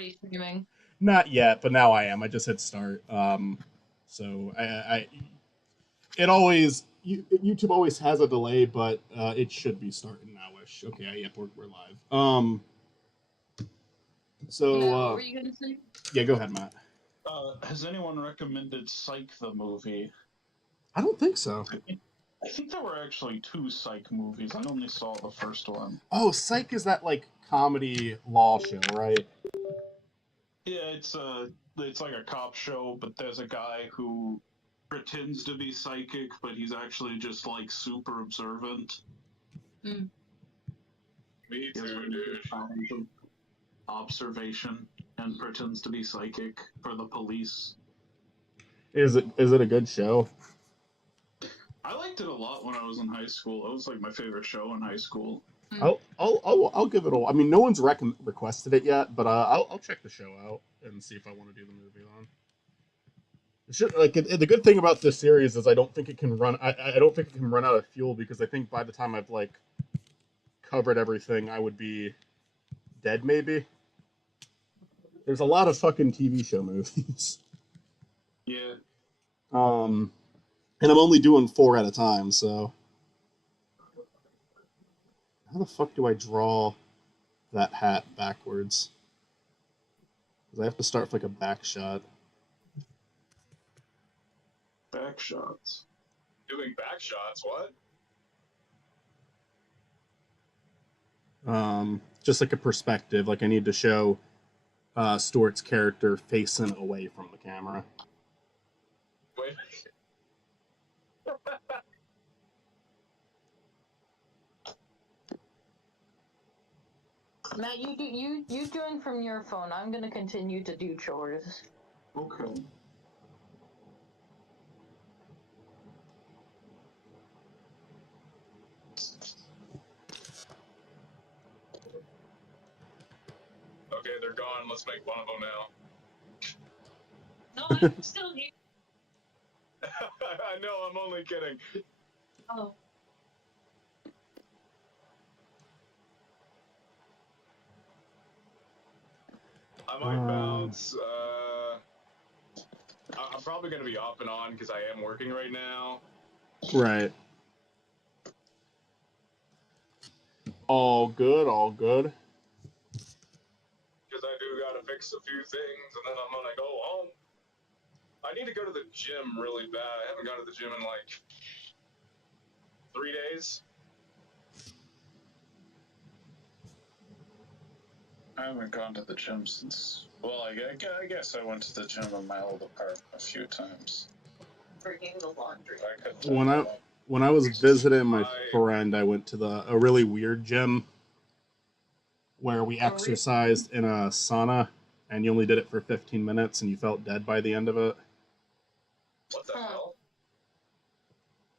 already streaming. Not yet, but now I am. I just hit start. So it always YouTube always has a delay, but it should be starting now-ish. Okay, yep, we're live. So Matt, what were you gonna say? yeah, go ahead, Matt. Has anyone recommended Psych the movie? I don't think so. I think there were actually 2 Psych movies. I only saw the first one. Oh, Psych is that like comedy law show, right? Yeah, it's like a cop show, but there's a guy who pretends to be psychic, but he's actually just like super observant. Mm. Me too, dude. Observation and pretends to be psychic for the police. Is it a good show? I liked it a lot when I was in high school. It was like my favorite show in high school. I'll give it a. I mean, no one's requested it yet, but I'll check the show out and see if I want to do the movie on. The good thing about this series is I don't think it can run. I don't think it can run out of fuel because I think by the time I've like covered everything, I would be dead. Maybe. There's a lot of fucking TV show movies. Yeah. And I'm only doing 4 at a time, so. How the fuck do I draw that hat backwards? Because I have to start with like a back shot. Back shots. Doing back shots, what? Just like a perspective. Like I need to show Stuart's character facing away from the camera. Wait. Matt, you doing from your phone. I'm gonna continue to do chores. Okay. Okay, they're gone. Let's make fun of them now. No, I'm still here. I know, I'm only kidding. Oh. I might bounce. I'm probably going to be off and on because I am working right now. Right. All good, all good. Because I do got to fix a few things and then I'm going to go home. I need to go to the gym really bad. I haven't gone to the gym in like 3 days. I haven't gone to the gym since. Well, I guess I went to the gym in my old apartment a few times. Bringing the laundry. When I was visiting my friend, I went to a really weird gym where we exercised in a sauna, and you only did it for 15 minutes, and you felt dead by the end of it. What the hell?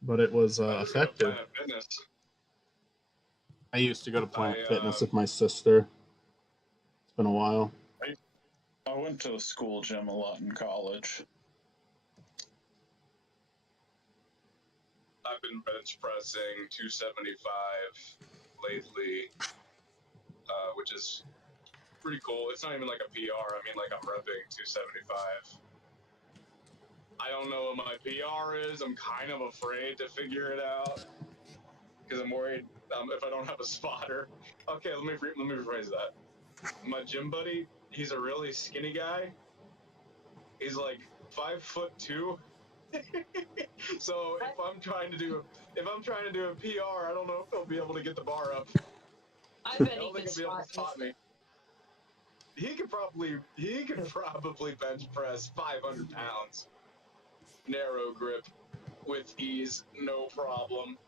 But it was effective. Fitness. I used to go to Planet Fitness with my sister. It's been a while. I went to the school gym a lot in college. I've been bench pressing 275 lately, which is pretty cool. It's not even like a PR. I mean, like I'm repping 275. I don't know what my PR is. I'm kind of afraid to figure it out because I'm worried if I don't have a spotter. Okay, let me rephrase that. My gym buddy, he's a really skinny guy. He's like 5'2". So if I'm trying to do a PR, I don't know if he'll be able to get the bar up. I bet I don't he think he'll be able to spot me. He could probably bench press 500 pounds. Narrow grip with ease, no problem.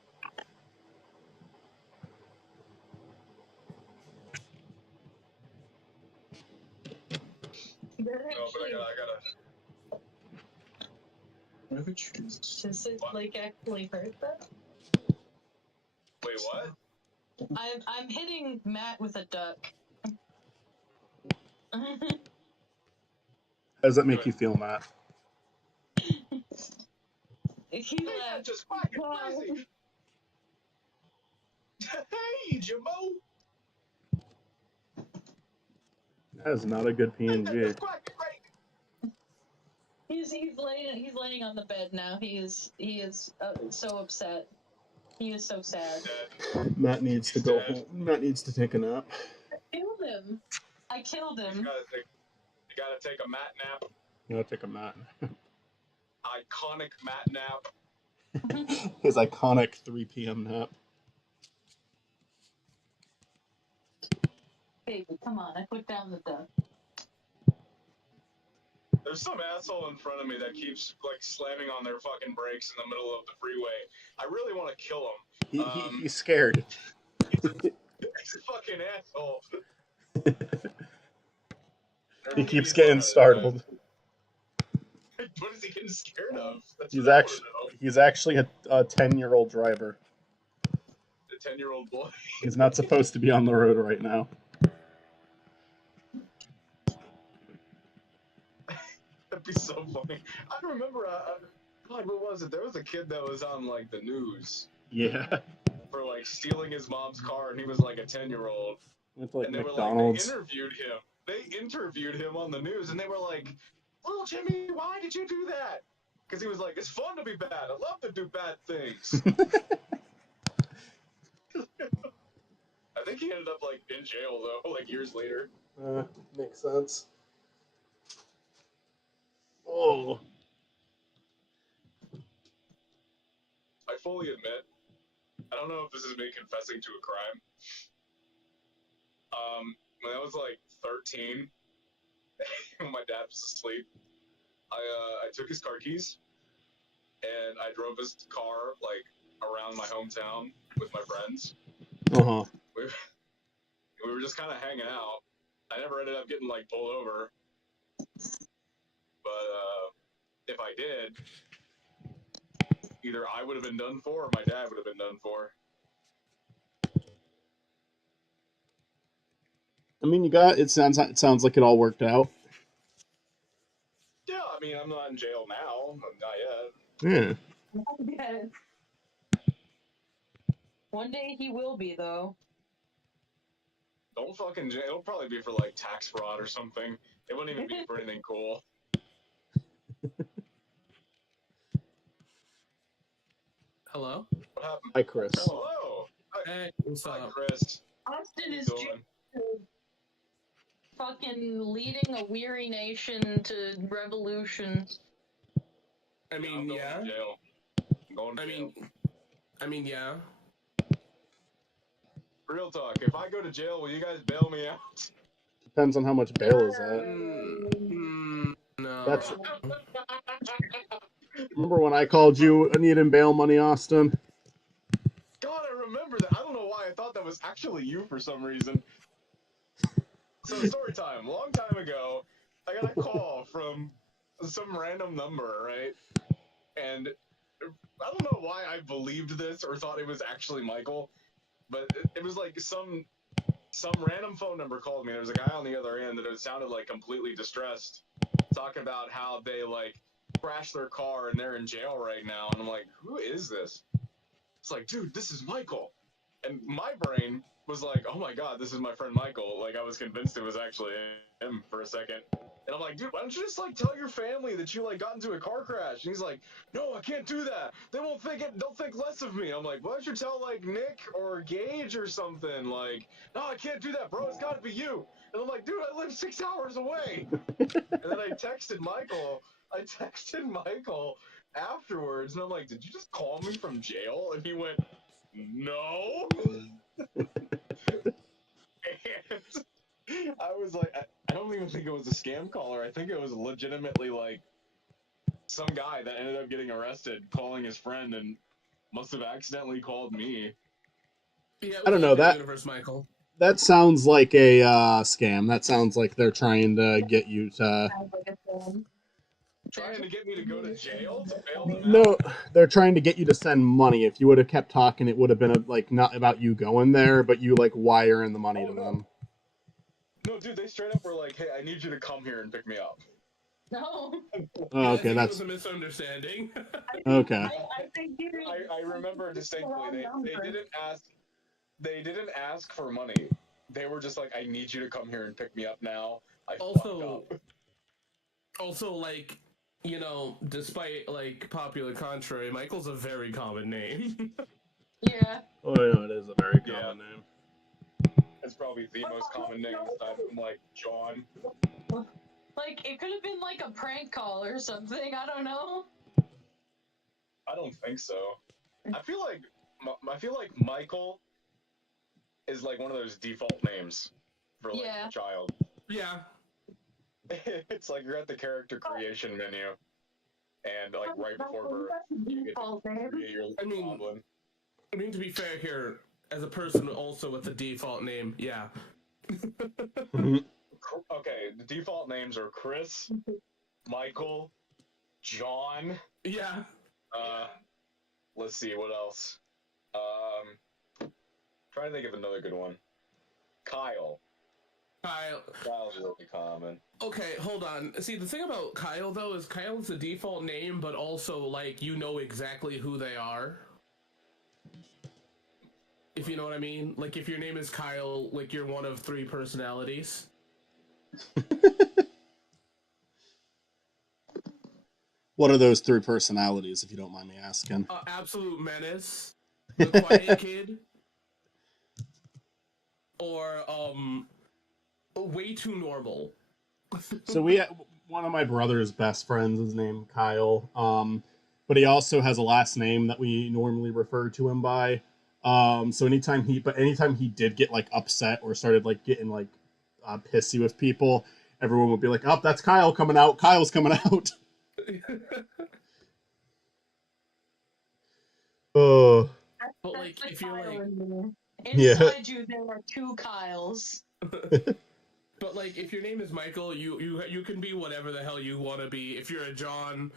No, but I gotta. Does it like actually hurt that? Wait, what? I'm hitting Matt with a duck. How does that make you feel, Matt? He left. Just fucking crazy. Hey, Jimbo. That is not a good PNG. He's laying on the bed now. He is so upset. He is so sad. Matt needs to go home. Matt needs to take a nap. I killed him. You gotta take a mat nap. You gotta take a Matt. Iconic mat nap. His iconic 3 p.m. nap. Baby, come on! I put down the duck. There's some asshole in front of me that keeps like slamming on their fucking brakes in the middle of the freeway. I really want to kill him. He's scared. He's a fucking asshole. He keeps getting startled. What is he getting scared of? He's actually a 10-year-old driver. A 10-year-old boy. He's not supposed to be on the road right now. That'd be so funny. I remember, God, what was it? There was a kid that was on like the news. Yeah. For like stealing his mom's car, and he was like a 10-year-old. With like and they McDonald's. were like, they interviewed him on the news, and they were like, "Little Jimmy, why did you do that?" Because he was like, "It's fun to be bad. I love to do bad things." I think he ended up like in jail though, like years later. Makes sense. Oh. I fully admit, I don't know if this is me confessing to a crime. When I was like 13, when my dad was asleep, I took his car keys and I drove his car like around my hometown with my friends. Uh-huh. We were just kind of hanging out. I never ended up getting like pulled over, but if I did, either I would have been done for or my dad would have been done for. I mean, it sounds like it all worked out. Yeah, I mean, I'm not in jail now, not yet. Yeah. One day he will be, though. Don't fucking jail. It'll probably be for like tax fraud or something. It wouldn't even be for anything cool. Hello? What happened? Hi, Chris. Hello. Hey, what's Hi, up? Chris. Austin is Doing? fucking leading a weary nation to revolution. I mean, I'm going yeah. to jail. I'm going to jail. I mean, yeah. Real talk. If I go to jail, will you guys bail me out? Depends on how much bail is at. No. That's. Remember when I called you needing bail money, Austin? God, I remember that. I don't know why I thought that was actually you for some reason. So, story time. Long time ago, I got a call from some random number, right? And I don't know why I believed this or thought it was actually Michael, but it was like some random phone number called me. There was a guy on the other end that it sounded like completely distressed, talking about how they like crashed their car and they're in jail right now. And I'm like, who is this? It's like, dude, this is Michael. And my brain was like, oh my God, this is my friend Michael. Like, I was convinced it was actually him for a second. And I'm like, dude, why don't you just like tell your family that you like got into a car crash? And he's like, no, I can't do that. They won't think it. They'll think less of me. I'm like, why don't you tell like Nick or Gage or something? Like, no, I can't do that, bro. It's got to be you. And I'm like, dude, I live 6 hours away. And then I texted Michael afterwards, and I'm like, did you just call me from jail? And he went, no. And I was like, I don't even think it was a scam caller. I think it was legitimately like some guy that ended up getting arrested calling his friend and must have accidentally called me. Yeah, I don't know that. Universe, Michael. That sounds like a scam. That sounds like they're trying to get you to. Trying to get me to go to jail to bail them out? No, they're trying to get you to send money. If you would have kept talking, it would have been like not about you going there, but you like wiring the money to them. No, dude, they straight up were like, hey, I need you to come here and pick me up. No. Oh, okay, It that's was a misunderstanding. okay. I remember distinctly. They didn't ask for money. They were just like, I need you to come here and pick me up now. I Also, fucked up. also, like, you know, despite like popular contrary, Michael's a very common name. Yeah. Oh yeah, it is a very Yeah. common name. It's probably the most common name aside from like John. Like, it could have been like a prank call or something. I don't know. I don't think so. I feel like Michael is like one of those default names for like Yeah. a child. Yeah. It's like you're at the character creation menu, and like right before birth, you get to create your I mean- goblin. I mean, to be fair here, as a person also with the default name, yeah. Okay, the default names are Chris, Michael, John. Yeah. Let's see what else. Trying to think of another good one. Kyle. Kyle. Kyle's really common. Okay, hold on. See, the thing about Kyle, though, is Kyle's the default name, but also, like, you know exactly who they are. If you know what I mean? Like, if your name is Kyle, like, you're one of 3 personalities. What are those 3 personalities, if you don't mind me asking? Absolute Menace, the Quiet Kid, or, way too normal. So one of my brother's best friends is named Kyle, but he also has a last name that we normally refer to him by. So anytime he did get like upset or started like getting like pissy with people, everyone would be like, "Oh, that's Kyle coming out. Kyle's coming out." Oh, But, That's like, the if you're, Kyle like... in there. Yeah. Inside you, there are 2 Kyles. But, like, if your name is Michael, you can be whatever the hell you want to be. If you're a John,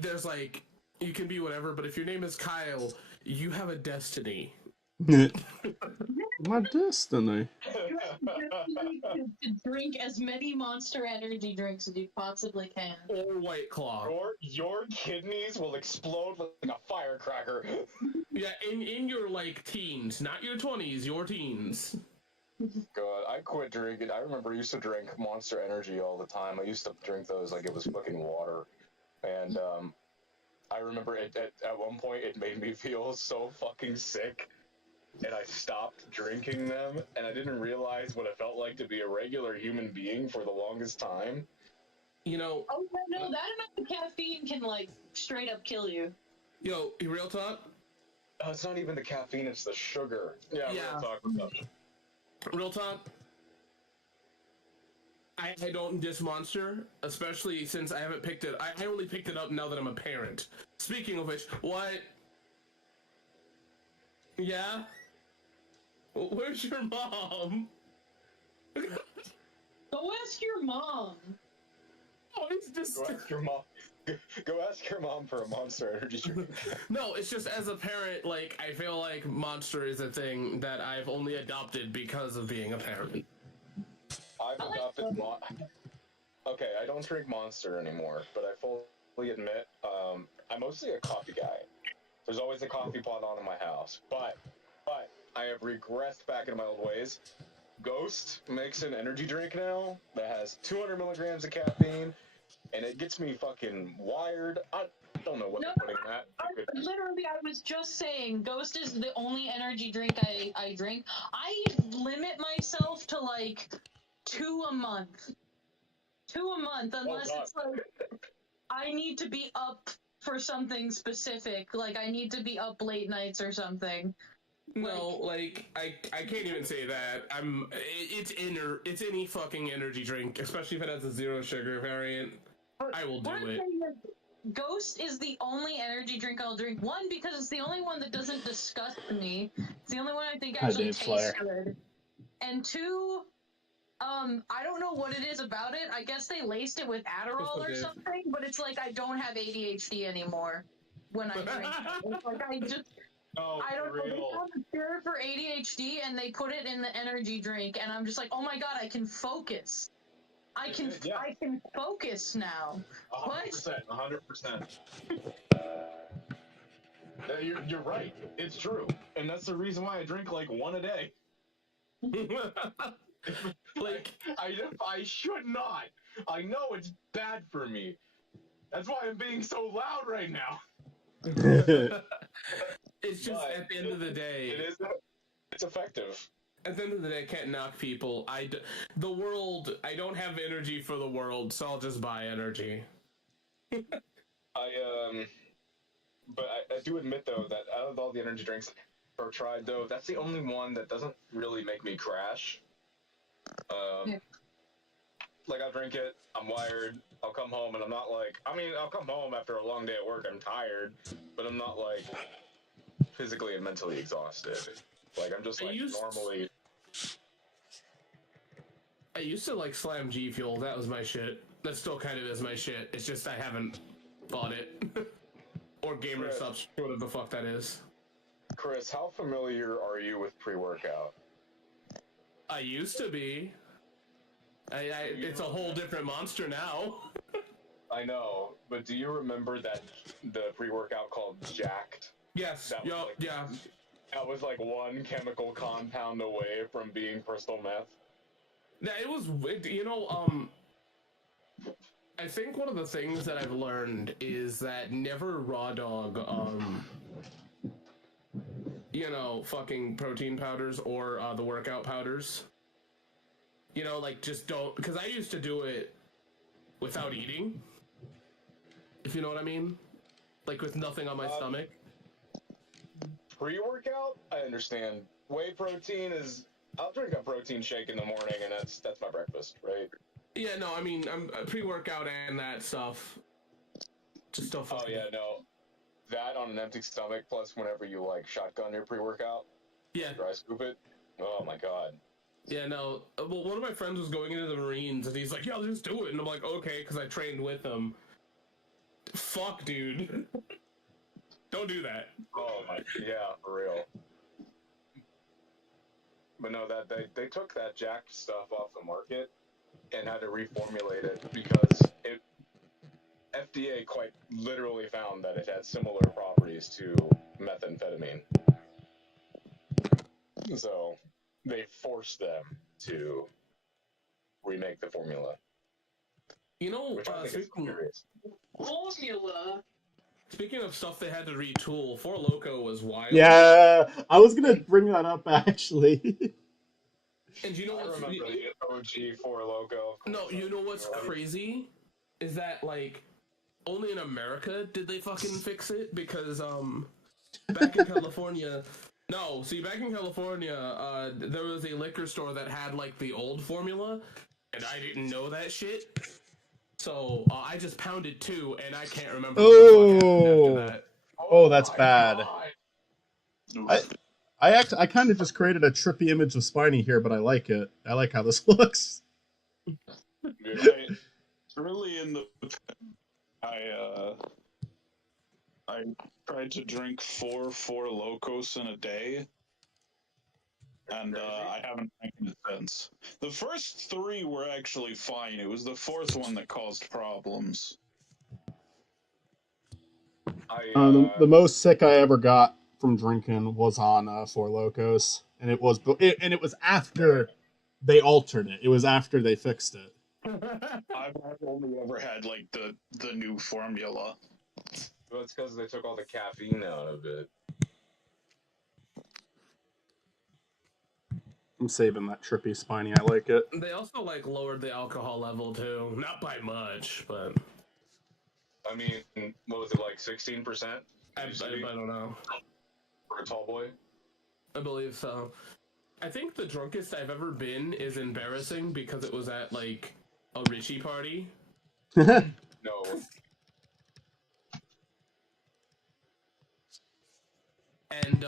there's, like, you can be whatever, but if your name is Kyle, you have a destiny. my destiny. To drink as many Monster Energy drinks as you possibly can. Or White Claw. Your kidneys will explode like a firecracker. Yeah, in your, like, teens. Not your 20s, your teens. God, I quit drinking. I remember I used to drink Monster Energy all the time. I used to drink those like it was fucking water. And I remember at one point it made me feel so fucking sick. And I stopped drinking them, and I didn't realize what it felt like to be a regular human being for the longest time. You know, Oh, no, that amount of caffeine can, like, straight up kill you. yo, real talk? It's not even the caffeine, it's the sugar. Yeah. Yeah. Real talk, what's up? Real talk? I don't diss Monster, especially since I haven't picked it. I only picked it up now that I'm a parent. Speaking of which, what? Yeah? Where's your mom? Go ask your mom. Oh, it's just... Go ask your mom. Go ask your mom for a Monster Energy drink. No, it's just as a parent, like, I feel like Monster is a thing that I've only adopted because of being a parent. I've adopted Okay, I don't drink Monster anymore, but I fully admit, I'm mostly a coffee guy. There's always a coffee pot on in my house, but I have regressed back into my old ways. Ghost makes an energy drink now that has 200 milligrams of caffeine, and it gets me fucking wired. I don't know what No, they're putting in that. Literally, I was just saying, Ghost is the only energy drink I drink. I limit myself to, like, 2 a month. 2 a month, unless it's, like, I need to be up for something specific. Like, I need to be up late nights or something. No, like, I can't even say that. It's any fucking energy drink, especially if it has a 0 sugar variant. I will do it. Ghost is the only energy drink I'll drink. 1, because it's the only one that doesn't disgust me. It's the only one I think actually Dave tastes Flair. good. And 2, I don't know what it is about it. I guess they laced it with Adderall or something, but it's like I don't have ADHD anymore when I drink it. It's like I just... I don't know. They found a cure for ADHD and they put it in the energy drink, and I'm just like, oh my god, I can focus. I can focus now. 100%. 100%. You're right. It's true, and that's the reason why I drink like 1 a day. Like, I should not. I know it's bad for me. That's why I'm being so loud right now. it's just But at the end of the day, it's effective. at the end of the day, I can't knock people. I don't have energy for the world, so I'll just buy energy. But I do admit though that out of all the energy drinks I've tried, though, that's the only one that doesn't really make me crash. Yeah. Like I'll drink it, I'm wired, I'll come home and I'm not like, I mean, I'll come home after a long day at work, I'm tired, but I'm not like physically and mentally exhausted. Like I'm just like normally. I used to like Slam G Fuel. That was my shit. That still kind of is my shit. It's just I haven't bought it. Or Gamer Subs, whatever the fuck that is. Chris, how familiar are you with pre-workout? I used to be. It's a whole different monster now. I know, but do you remember the pre-workout called Jacked? Yes. Yeah. That was like one chemical compound away from being crystal meth. Yeah, it was. I think one of the things that I've learned is that never raw dog, fucking protein powders or the workout powders. Like just don't, because I used to do it without eating. If you know what I mean, like with nothing on my stomach. Pre-workout, I understand. Whey protein is. I'll drink a protein shake in the morning, and that's my breakfast, right? Yeah, no, I mean, I'm pre-workout and that stuff. Just don't. Oh yeah, no. That on an empty stomach, plus whenever you like shotgun your pre-workout. Yeah. Dry scoop it. Oh my god. Yeah, no. Well, one of my friends was going into the Marines, and he's like, "Yeah, I'll just do it," and I'm like, "Okay," because I trained with him. Fuck, dude. Don't do that. Oh my, yeah, for real. But no, that they took that jacked stuff off the market and had to reformulate it because FDA quite literally found that it had similar properties to methamphetamine. So they forced them to remake the formula. Speaking of stuff they had to retool, Four Loko was wild. Yeah, I was gonna bring that up actually. And you know I remember the OG Four Loko. No, you know what's crazy? Is that like only in America did they fucking fix it? Because back in California, back in California, there was a liquor store that had like the old formula, and I didn't know that shit. So I just pounded 2, and I can't remember. What the fuck happened after that. Oh, that's bad. God. I kind of just created a trippy image of Spiny here, but I like it. I like how this looks. Early in the, I tried to drink 4 Locos in a day, and I haven't drank it since. The first 3 were actually fine. It was the 4th one that caused problems. The most sick I ever got from drinking was on Four Locos, and it was after they altered it. It was after they fixed it. I've only ever had like the new formula. Well, it's because they took all the caffeine out of it. I'm saving that trippy Spiny. I like it. They also like lowered the alcohol level too, not by much, but I mean, what was it, like 16%? I don't know. For a tall boy? I believe so. I think the drunkest I've ever been is embarrassing because it was at like a Richie party. No. And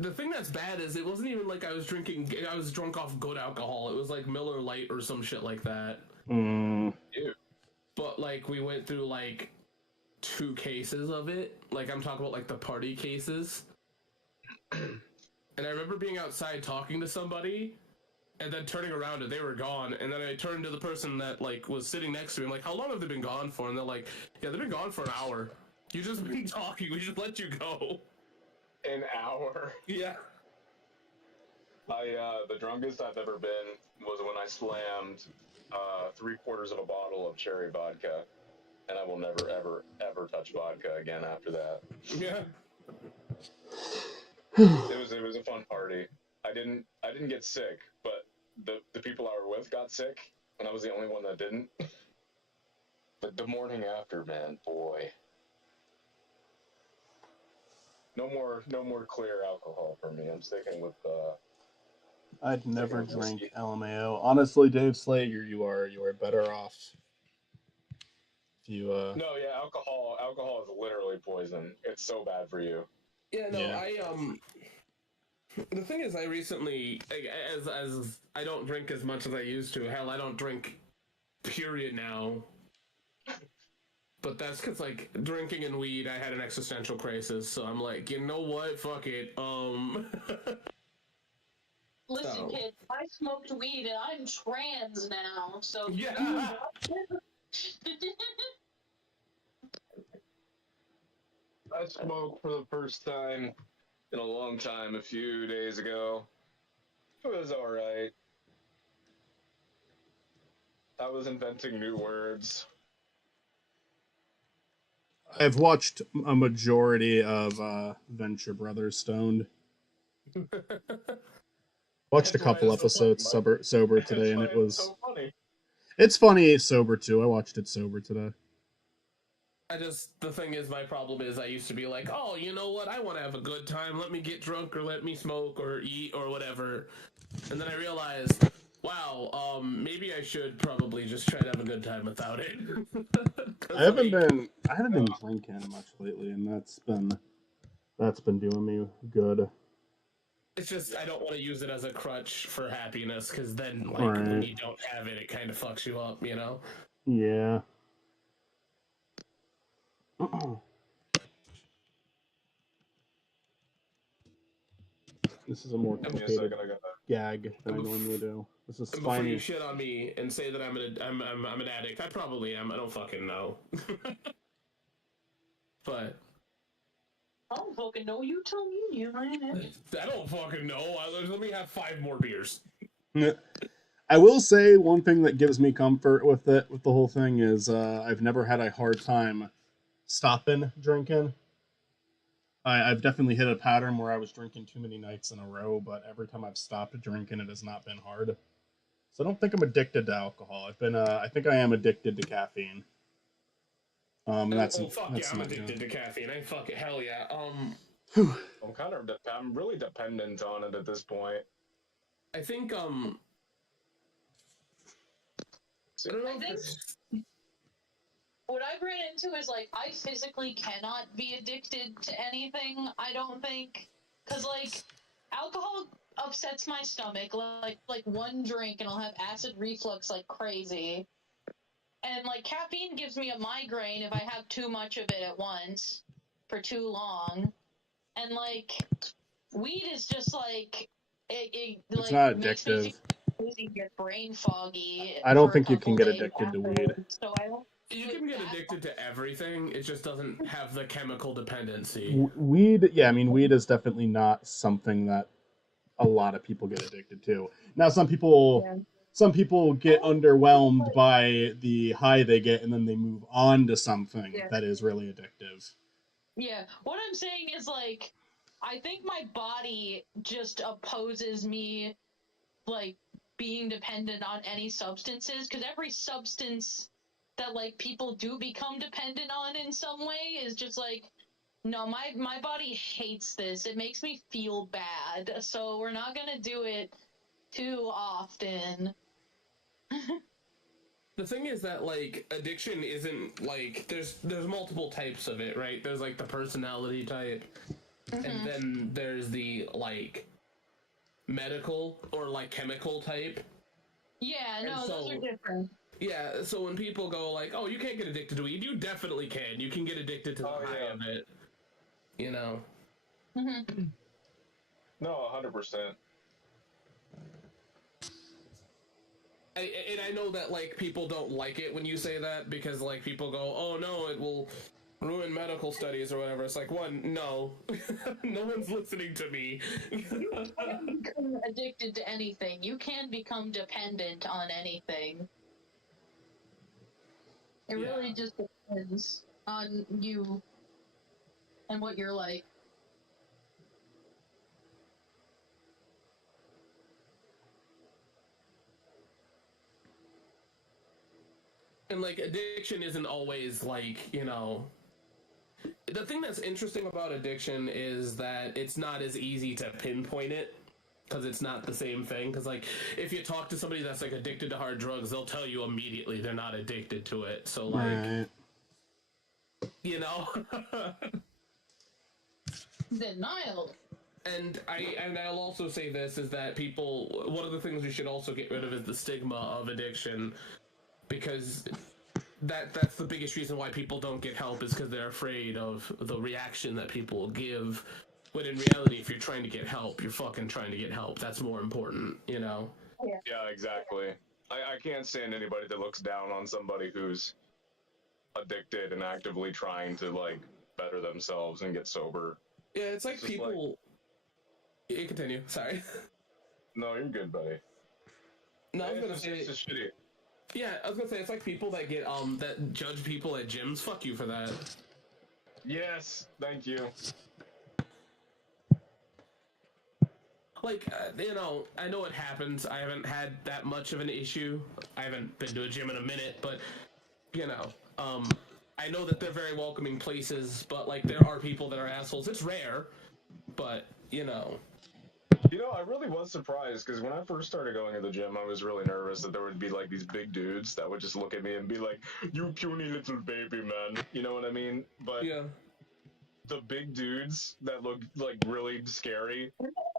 the thing that's bad is it wasn't even like I was drunk off good alcohol. It was like Miller Lite or some shit like that. Mm. Ew. But like we went through like 2 cases of it. Like I'm talking about like the party cases. And I remember being outside talking to somebody and then turning around and they were gone. And then I turned to the person that like was sitting next to me. I'm like, how long have they been gone for? And they're like, yeah, they've been gone for an hour. You just been talking. We just let you go. An hour? Yeah. The drunkest I've ever been was when I slammed 3/4 of a bottle of cherry vodka, and I will never, ever, ever touch vodka again after that. Yeah. It was a fun party. I didn't get sick, but the people I were with got sick, and I was the only one that didn't. But the morning after, man, boy. No more clear alcohol for me. I'm sticking with I'd never with whiskey. drink LMAO. Honestly, Dave Slayer, you are better off. If you No, yeah, alcohol is literally poison. It's so bad for you. Yeah, no, Yeah. The thing is, I recently, like, as I don't drink as much as I used to. Hell, I don't drink, period, now. But that's because, like, drinking and weed, I had an existential crisis. So I'm like, you know what? Fuck it. Listen, So. kid, I smoked weed and I'm trans now, so Yeah. I smoked for the first time in a long time a few days ago. It was alright. I was inventing new words. I've watched a majority of Venture Brothers Stoned. Watched a That's why couple it's so funny, episodes Mike. sober today, and That's it why was. it's so funny. It's funny sober too. I watched it sober today. The thing is, my problem is I used to be like, oh, you know what? I want to have a good time. Let me get drunk or let me smoke or eat or whatever. And then I realized, wow, maybe I should probably just try to have a good time without it. I haven't been drinking much lately, and that's been doing me good. It's just, I don't want to use it as a crutch for happiness, because then, like, Right. when you don't have it, it kind of fucks you up, you know? Yeah. This is a more Give me a second, complicated I got that. gag than I normally do. This is And before spiny. you shit on me and say that I'm an addict, I probably am. I don't fucking know. But I don't fucking know. You tell me, you man. I don't fucking know. Let me have 5 more beers. I will say one thing that gives me comfort with the whole thing is I've never had a hard time stopping drinking. I've definitely hit a pattern where I was drinking too many nights in a row, but every time I've stopped drinking, it has not been hard. So I don't think I'm addicted to alcohol. I think I am addicted to caffeine. That's I'm addicted to caffeine. I fucking hell yeah. I'm really dependent on it at this point. I think I don't know. I think what I've ran into is, like, I physically cannot be addicted to anything, I don't think. Because, like, alcohol upsets my stomach. Like one drink and I'll have acid reflux like crazy. And, like, caffeine gives me a migraine if I have too much of it at once for too long. And, like, weed is just, like, it's like, not makes addictive. me feel get brain foggy. I don't think you can get addicted to weed. So I don't. You can get addicted to everything. It just doesn't have the chemical dependency. Weed is definitely not something that a lot of people get addicted to. Now, some people get underwhelmed by the high they get, and then they move on to something that is really addictive. Yeah, what I'm saying is, like, I think my body just opposes me, like, being dependent on any substances, because every substance that, like, people do become dependent on in some way is just like, no, my body hates this. It makes me feel bad, so we're not gonna do it too often. The thing is that, like, addiction isn't, like, there's multiple types of it, right? There's, like, the personality type, and then there's the, like, medical or, like, chemical type. Yeah, no, those are different. Yeah, so when people go like, oh, you can't get addicted to weed, you definitely can. You can get addicted to the high of it. You know? No, 100%. And I know that, like, people don't like it when you say that, because, like, people go, oh no, it will ruin medical studies or whatever. It's like, one, no. No one's listening to me. You can become addicted to anything. You can become dependent on anything. It really just depends on you and what you're like. And like addiction isn't always like, you know, the thing that's interesting about addiction is that it's not as easy to pinpoint it because it's not the same thing. Because like if you talk to somebody that's like addicted to hard drugs, they'll tell you immediately they're not addicted to it. So like, Right. you know. Denial. And I'll also say this is that people, one of the things we should also get rid of is the stigma of addiction, because that's the biggest reason why people don't get help is because they're afraid of the reaction that people will give. When in reality, if you're trying to get help, you're fucking trying to get help. That's more important, you know? Yeah, exactly. I can't stand anybody that looks down on somebody who's addicted and actively trying to like better themselves and get sober. Yeah, it's like It's just people. You continue. Sorry. No, you're good, buddy. No, I was gonna It's say. just shitty. Yeah, I was gonna say it's like people that get that judge people at gyms. Fuck you for that. Yes, thank you. Like, you know, I know it happens. I haven't had that much of an issue. I haven't been to a gym in a minute, but, you know, I know that they're very welcoming places, but, like, there are people that are assholes. It's rare, but, you know. You know, I really was surprised because when I first started going to the gym, I was really nervous that there would be like these big dudes that would just look at me and be like, "You puny little baby, man." You know what I mean? But Yeah. the big dudes that look like really scary,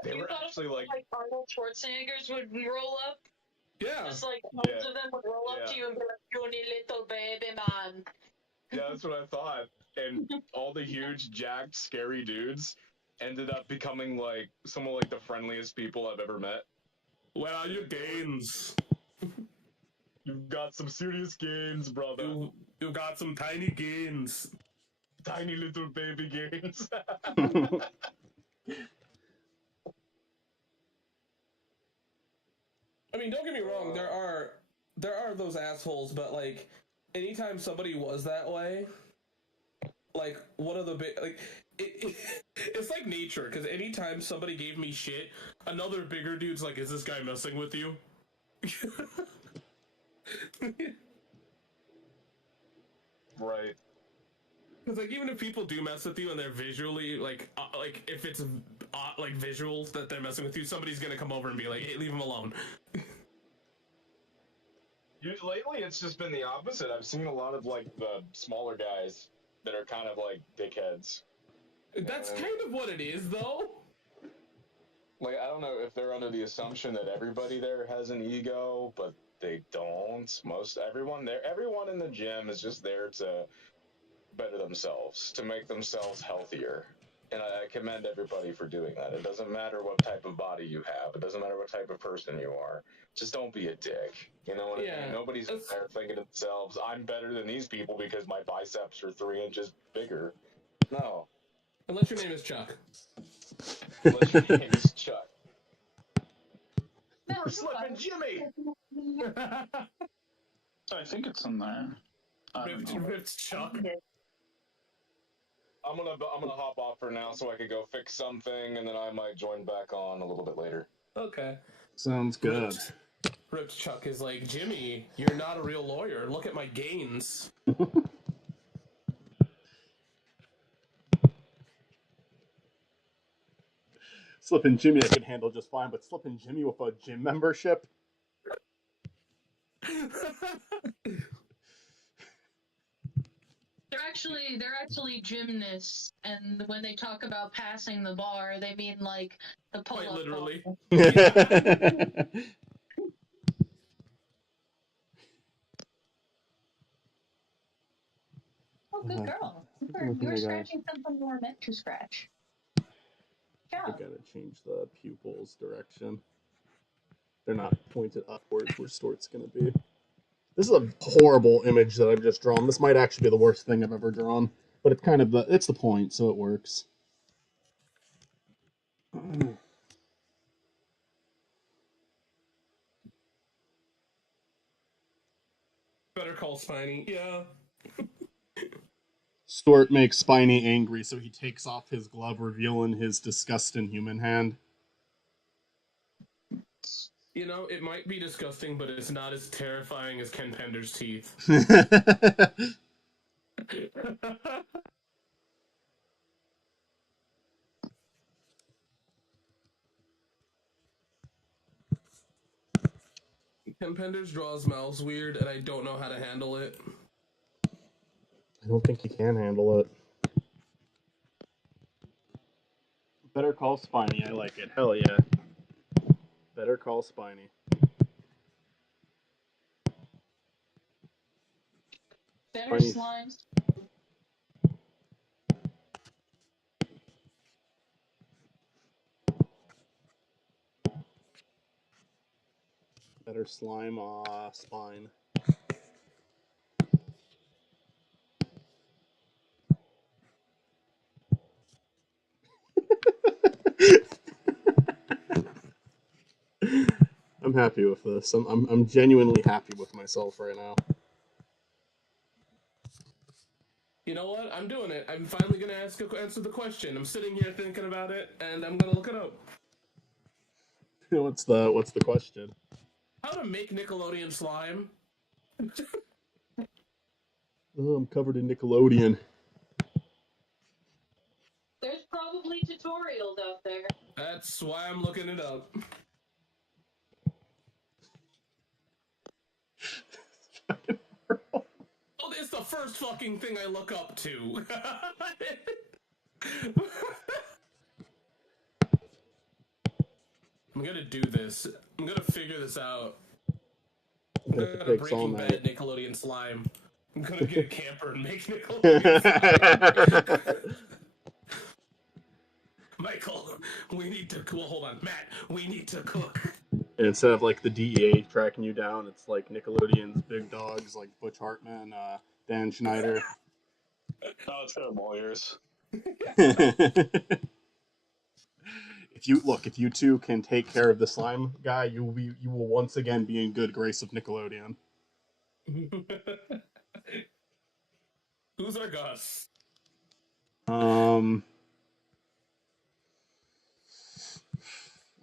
they were actually like Arnold Schwarzenegger's would roll up. Yeah. Just like most of them would roll up to you and be like, "Puny little baby man." Yeah, that's what I thought. And all the huge, jacked, scary dudes ended up becoming like some of like the friendliest people I've ever met. Where are your gains? You've got some serious gains, brother. You got some tiny gains. Tiny little baby gains. I mean, don't get me wrong. There are those assholes, but like, anytime somebody was that way, like one of the big like. It's like nature, because anytime somebody gave me shit, another bigger dude's like, "Is this guy messing with you?" Right. Because like even if people do mess with you and they're visually like if it's like visuals that they're messing with you, somebody's gonna come over and be like, "Hey, leave him alone." Lately, it's just been the opposite. I've seen a lot of like the smaller guys that are kind of like dickheads. That's kind of what it is, though. Like, I don't know if they're under the assumption that everybody there has an ego, but they don't. Everyone in the gym is just there to better themselves, to make themselves healthier. And I commend everybody for doing that. It doesn't matter what type of body you have. It doesn't matter what type of person you are. Just don't be a dick. You know what I mean? Nobody's there thinking to themselves, "I'm better than these people because my biceps are 3 inches bigger." No. Unless your name is Chuck. Unless your name is Chuck. No, Slippin' Jimmy! I think it's in there. Ripped Chuck. I'm gonna hop off for now so I could go fix something, and then I might join back on a little bit later. Okay. Sounds good. Ripped Chuck is like, "Jimmy, you're not a real lawyer. Look at my gains." Slippin' Jimmy I could handle just fine, but Slippin' Jimmy with a gym membership? They're actually gymnasts, and when they talk about passing the bar, they mean like the pull-up. Quite literally. Oh, good girl. You're scratching something you were meant to scratch. I gotta change the pupils direction. They're not pointed upwards where Stort's gonna be. This is a horrible image that I've just drawn. This might actually be the worst thing I've ever drawn. but it's kind of it's the point, so it works. Better Call Spiny. Yeah. Stuart makes Spiny angry, so he takes off his glove, revealing his disgusting human hand. You know, it might be disgusting, but it's not as terrifying as Ken Pender's teeth. Ken Pender's draw smells weird, and I don't know how to handle it. I don't think he can handle it. Better Call Spiny. I like it. Hell yeah. Better Call Spiny. Better Spiny. slimes. Better slime. Spine. I'm happy with this. I'm genuinely happy with myself right now. You know what? I'm doing it. I'm finally gonna answer the question. I'm sitting here thinking about it, and I'm gonna look it up. What's the question? How to make Nickelodeon slime? Oh, I'm covered in Nickelodeon. There's probably tutorials out there. That's why I'm looking it up. Oh, it's the first fucking thing I look up to. I'm gonna do this. I'm gonna figure this out. I'm gonna Breaking Bad Nickelodeon slime. I'm gonna get a camper and make Nickelodeon slime. Michael, we need to. Well, hold on, Matt. We need to cook. And instead of like the DEA tracking you down, it's like Nickelodeon's big dogs like Butch Hartman, Dan Schneider. Oh, terrible ears. If you two can take care of the slime guy, you will once again be in good grace of Nickelodeon. Who's our Gus? I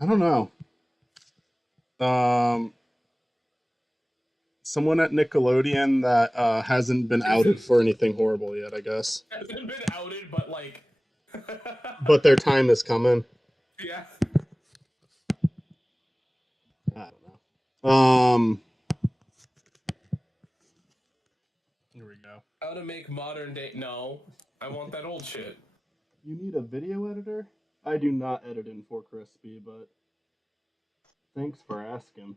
don't know. Someone at Nickelodeon that hasn't been outed for anything horrible yet, I guess. Hasn't been outed, but like. But their time is coming. Yeah. I don't know. Here we go. How to make modern day? No, I want that old shit. You need a video editor? I do not edit in 4Crispy, but thanks for asking.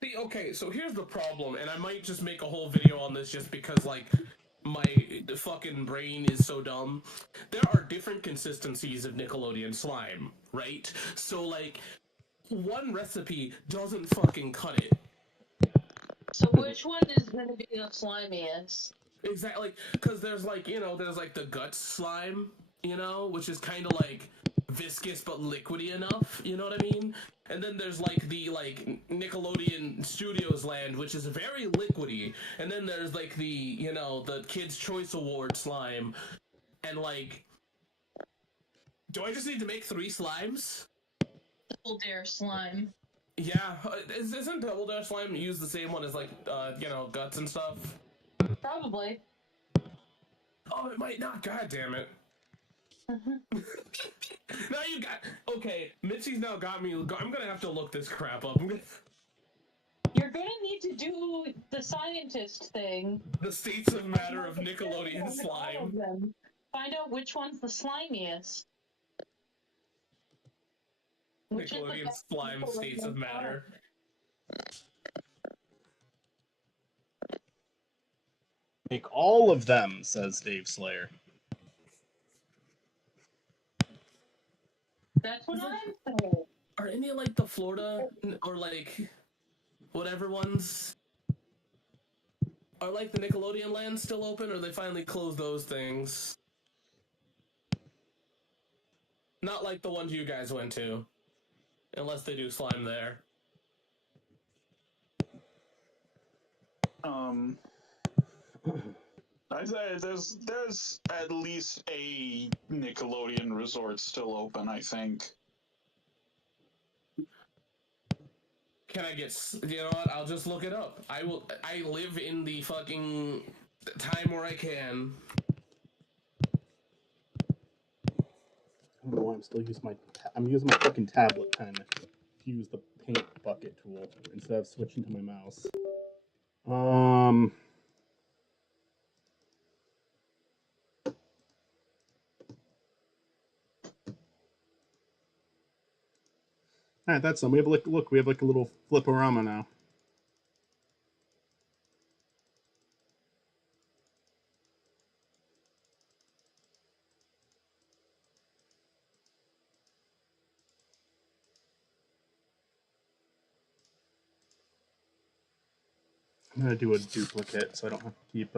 See, okay, so here's the problem, and I might just make a whole video on this just because, like, my fucking brain is so dumb. There are different consistencies of Nickelodeon slime, right? So, like, one recipe doesn't fucking cut it. So which one is going to be the slimiest? Exactly, because there's, like, you know, there's, like, the guts slime, you know, which is kind of, like, viscous but liquidy enough, you know what I mean? And then there's like the Nickelodeon Studios Land, which is very liquidy. And then there's like the, you know, the Kids Choice Award slime. And like, do I just need to make 3 slimes? Double Dare slime. Yeah, isn't Double Dare slime use the same one as like, you know, guts and stuff? Probably. Oh, it might not. God damn it. Now you got. Okay, Mitzi's now got me. I'm gonna have to look this crap up. You're gonna need to do the scientist thing. The states of matter of Nickelodeon slime. Find out which one's the slimiest. Nickelodeon slime states of matter. Make all of them, says Dave Slayer. That's what I'm saying. Are any of like the Florida or like whatever ones? Are like the Nickelodeon lands still open, or they finally closed those things? Not like the ones you guys went to, unless they do slime there. I'd say there's at least a Nickelodeon resort still open, I think. Can I get? You know what? I'll just look it up. I will. I live in the fucking time where I can. I don't know why I'm still using I'm using my fucking tablet pen to use the paint bucket tool instead of switching to my mouse. Alright, that's some. We have like look, we have like a little fliporama now. I'm gonna do a duplicate so I don't have to keep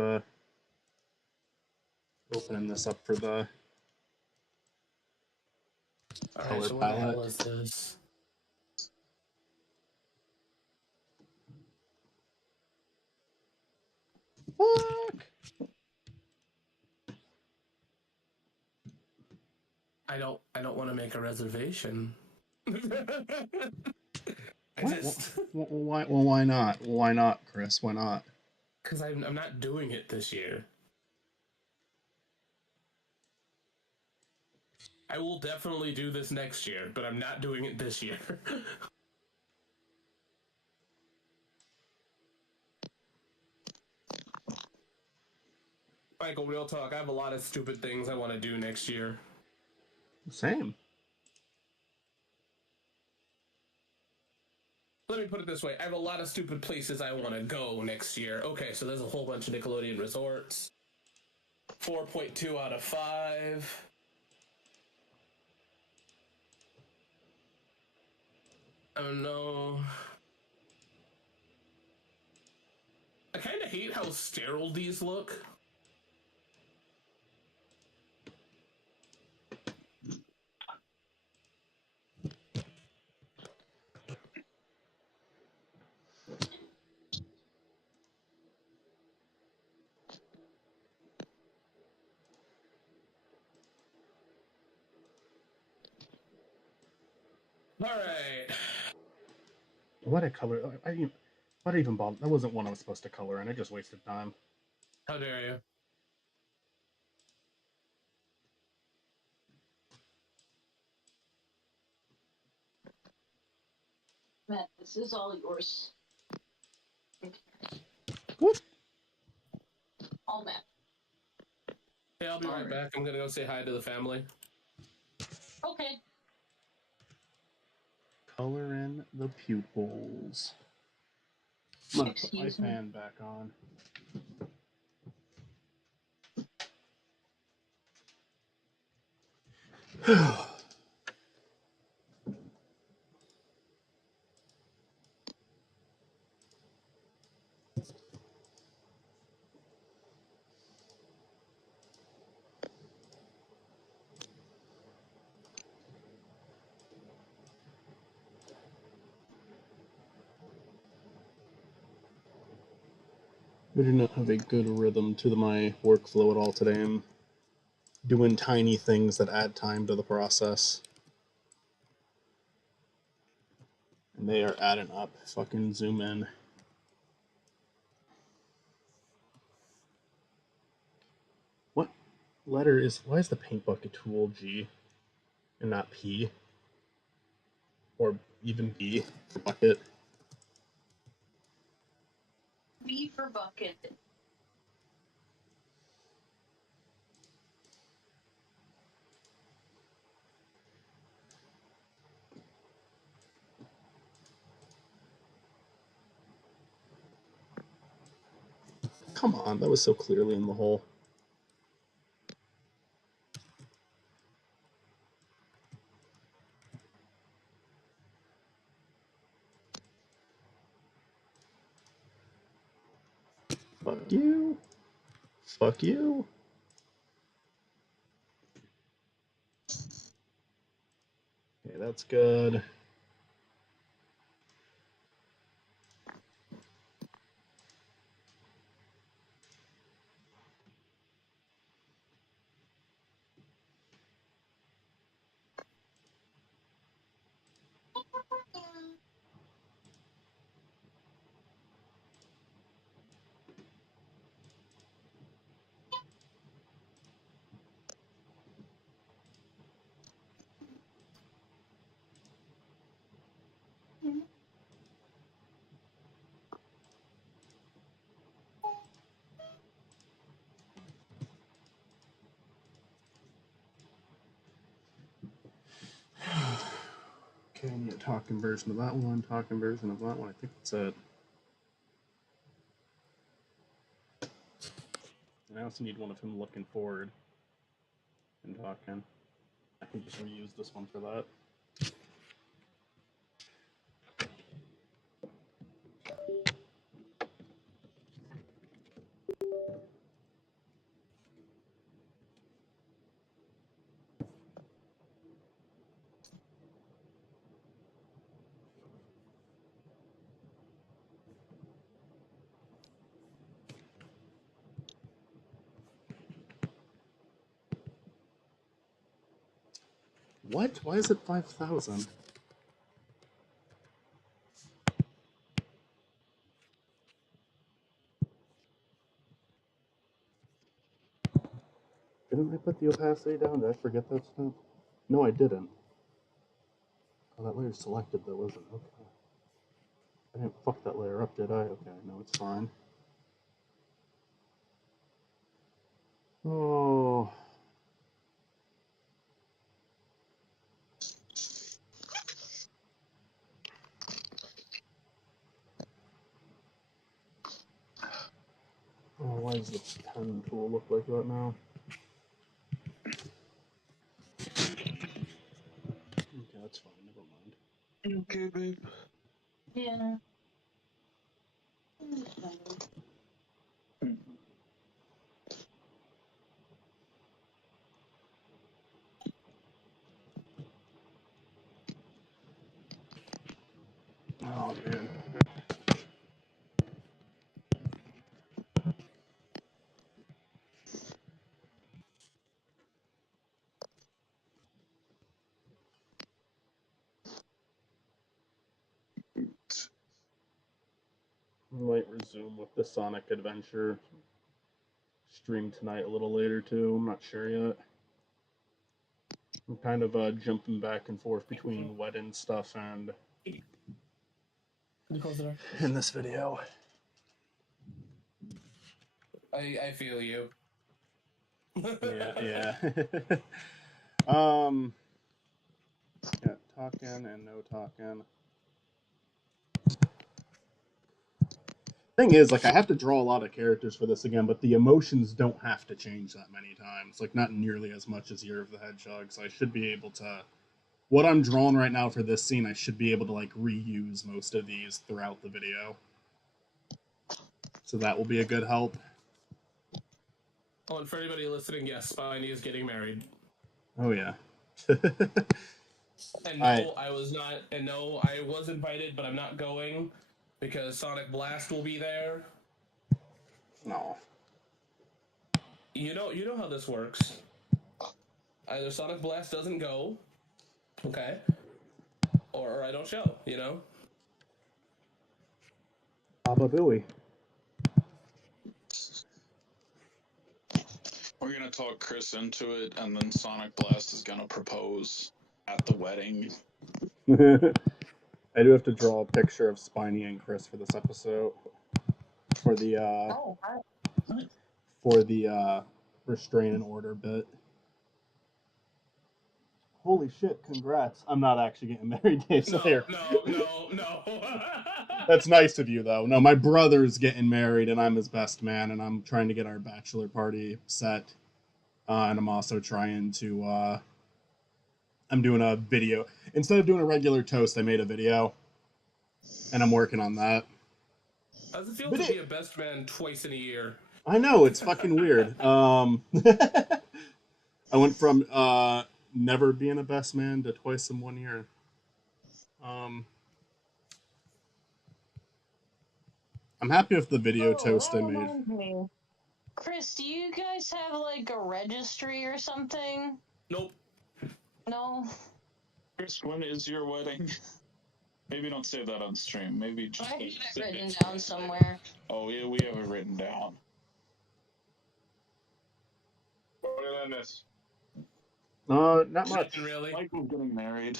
opening this up for the color so what the hell palette. is this? Fuck! I don't want to make a reservation. Why not? Why not, Chris? Why not? Because I'm not doing it this year. I will definitely do this next year, but I'm not doing it this year. Michael, real talk, I have a lot of stupid things I want to do next year. Same. Let me put it this way. I have a lot of stupid places I want to go next year. Okay, so there's a whole bunch of Nickelodeon resorts. 4.2 out of 5. Oh no. I kind of hate how sterile these look. All right. What a color! What even bother? That wasn't one I was supposed to color, and I just wasted time. How dare you? Matt, this is all yours. What? All Matt. Hey, I'll be right back. I'm gonna go say hi to the family. Okay. Color in the pupils. I'm gonna put my Excuse me. fan back on. I do not have a good rhythm to my workflow at all today. I'm doing tiny things that add time to the process. And they are adding up. Fucking zoom in. What letter is... Why is the paint bucket tool G and not P? Or even B for bucket? B for bucket. Come on, that was so clearly in the hole. Fuck you. Fuck you. Okay, that's good. Okay, I need a talking version of that one, talking version of that one. I think that's it. And I also need one of him looking forward and talking. I can just reuse this one for that. What? Why is it 5,000? Didn't I put the opacity down? Did I forget that stuff? No, I didn't. Oh, that layer's selected though, wasn't it? Okay. I didn't fuck that layer up, did I? Okay, no, it's fine. Oh. Oh, why does the pen tool look like that now? Okay, that's fine. Never mind. Okay, babe. Yeah. Oh, man. I might resume with the Sonic Adventure stream tonight a little later, too. I'm not sure yet. I'm kind of jumping back and forth between wedding stuff and in this video. I feel you. Yeah. Yeah, talking and no talking. Thing is, like, I have to draw a lot of characters for this again, but the emotions don't have to change that many times. Like, not nearly as much as Year of the Hedgehog, so I should be able to... What I'm drawing right now for this scene, I should be able to, like, reuse most of these throughout the video. So that will be a good help. Oh, and for anybody listening, yes, Spiny is getting married. Oh, yeah. And no, I was not, and no, I was invited, but I'm not going because Sonic Blast will be there. No. You know how this works. Either Sonic Blast doesn't go, okay, or I don't show, you know? Baba Booey. We're gonna talk Chris into it, and then Sonic Blast is gonna propose at the wedding. I do have to draw a picture of Spiny and Chris for this episode. For the restraining order bit. Holy shit, congrats. I'm not actually getting married, Dave Slayer. No. That's nice of you, though. No, my brother's getting married, and I'm his best man, and I'm trying to get our bachelor party set. And I'm also trying to, I'm doing a video. Instead of doing a regular toast, I made a video. And I'm working on that. How's it feel But to be a best man twice in a year? I know, it's fucking weird. I went from never being a best man to twice in 1 year. I'm happy with the video toast I made. Reminds me. Chris, do you guys have like a registry or something? Nope. No? Chris, when is your wedding? Maybe don't say that on stream. Maybe just I have like, it written down somewhere. oh yeah, we have it written down. What did I miss? Not much. Nothing really. Michael's getting married.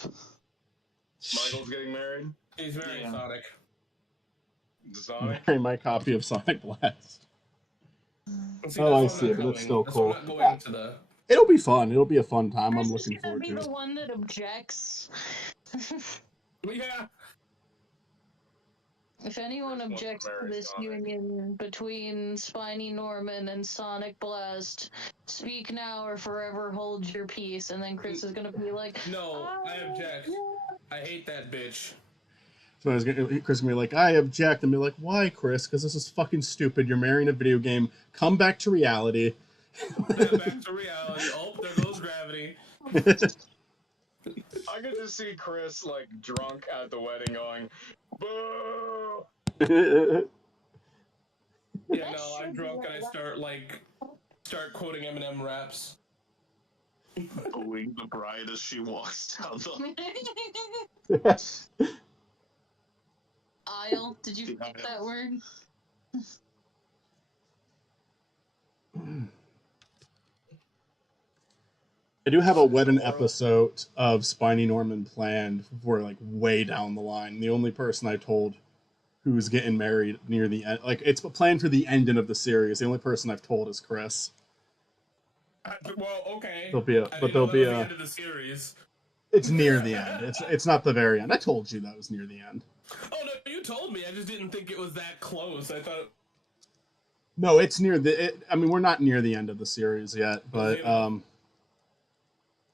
Michael's getting married. He's very Yeah. Sonic. Sonic. Marry my copy of Sonic Blast. See, Oh, I that's why I'm see not it, but it's going. still That's why I'm cool. not going to the. It'll be fun. It'll be a fun time. I'm Chris is looking gonna forward be to the it. one that objects. Yeah. If anyone Chris wants to objects to marry this Sonic. union between Spiny Norman and Sonic Blast, speak now or forever hold your peace. And then Chris is gonna be like, No, I "Oh, object. yeah." I hate that bitch. So Chris is gonna be like, I object, and be like, why, Chris? Because this is fucking stupid. You're marrying a video game. Come back to reality. Then back to reality. Oh, there goes gravity. I could just see Chris like drunk at the wedding going, boo. Yeah, no, I'm drunk and I start quoting Eminem raps. Booing the bride as she walks down the. Aisle, did you fuck that word? I do have a wedding episode of Spiny Norman planned for like way down the line. The only person I told who's getting married near the end, like it's planned for the ending of the series. The only person I've told is Chris. Well, okay. There'll be a, I but didn't know there'll that be was the a. end of the series. It's near the end. It's not the very end. I told you that was near the end. Oh no, you told me. I just didn't think it was that close. I thought. No, it's near the. I mean, we're not near the end of the series yet, but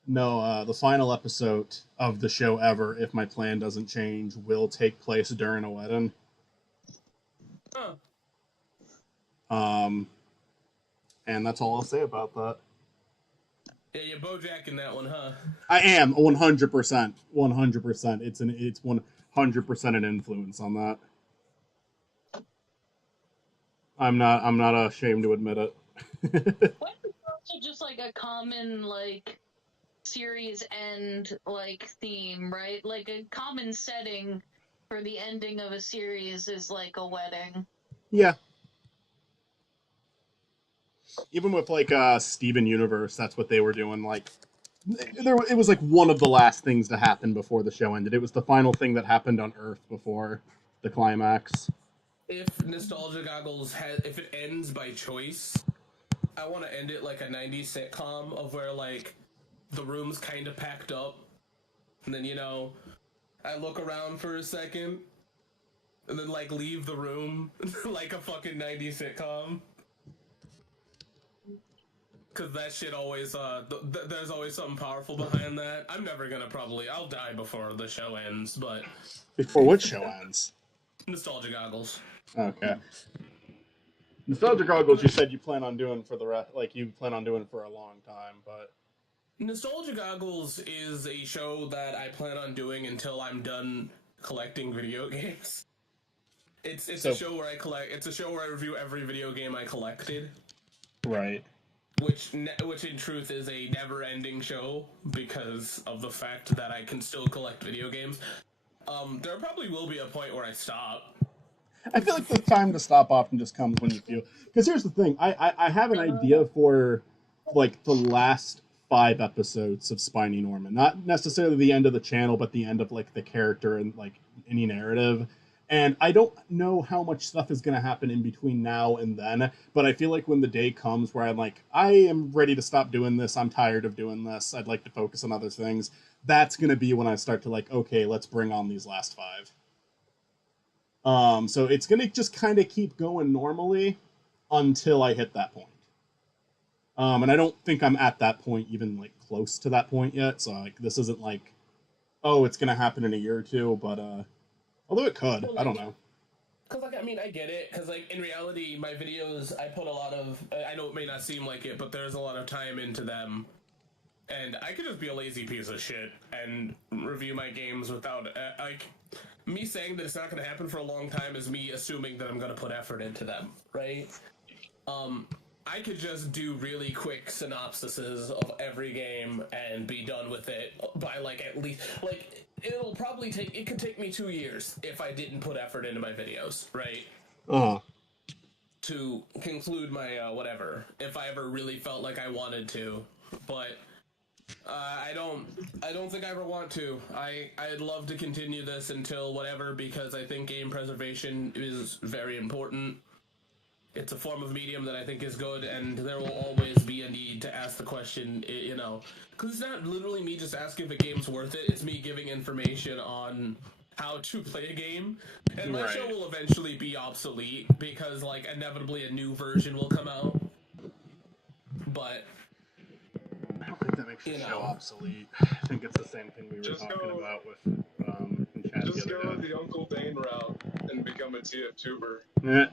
no, the final episode of the show ever, if my plan doesn't change, will take place during a wedding. Huh. And that's all I'll say about that. Yeah, you're Bojack that one, huh? I am 100%. 100%. It's 100% an influence on that. I'm not ashamed to admit it. What is also just like a common like series end like theme, right? Like a common setting for the ending of a series is like a wedding. Yeah. Even with like Steven Universe, that's what they were doing. Like, it was like one of the last things to happen before the show ended. It was the final thing that happened on Earth before the climax. If Nostalgia Goggles if it ends by choice, I want to end it like a 90s sitcom of where like the room's kind of packed up, and then I look around for a second, and then like leave the room like a fucking 90s sitcom. Cause that shit always, there's always something powerful behind that. I'm never gonna I'll die before the show ends, but... Before what show ends? Nostalgia Goggles. Okay. Nostalgia Goggles, you said you plan on doing for the rest, like you plan on doing for a long time, but... Nostalgia Goggles is a show that I plan on doing until I'm done collecting video games. It's a show where it's a show where I review every video game I collected. Right. Which in truth is a never-ending show because of the fact that I can still collect video games. There probably will be a point where I stop. I feel like the time to stop often just comes when you feel... Because here's the thing, I have an idea for, like, the last 5 episodes of Spiny Norman. Not necessarily the end of the channel, but the end of, like, the character and, like, any narrative. And I don't know how much stuff is going to happen in between now and then, but I feel like when the day comes where I'm like, I am ready to stop doing this, I'm tired of doing this, I'd like to focus on other things, that's going to be when I start to like, okay, let's bring on these last 5. So it's going to just kind of keep going normally until I hit that point. And I don't think I'm at that point, even like close to that point yet, so like this isn't like, oh, it's going to happen in a year or two, but although it could, I don't know. Cause like, I mean, I get it. Cause like, in reality, my videos, I put a lot of, I know it may not seem like it, but there's a lot of time into them. And I could just be a lazy piece of shit and review my games without, like, me saying that it's not going to happen for a long time is me assuming that I'm going to put effort into them, right? I could just do really quick synopsises of every game and be done with it by, like, at least, like, it could take me 2 years if I didn't put effort into my videos, right? To conclude my, whatever, if I ever really felt like I wanted to, but... I don't think I ever want to. I'd love to continue this until whatever, because I think game preservation is very important. It's a form of medium that I think is good, and there will always be a need to ask the question, you know, because it's not literally me just asking if a game's worth it, it's me giving information on how to play a game, and my show will eventually be obsolete, because, like, inevitably a new version will come out, but... I don't think that makes your show obsolete. I think it's the same thing we were talking about with in chat Just the other go day. the Uncle Dane route and become a TF-tuber. Yeah.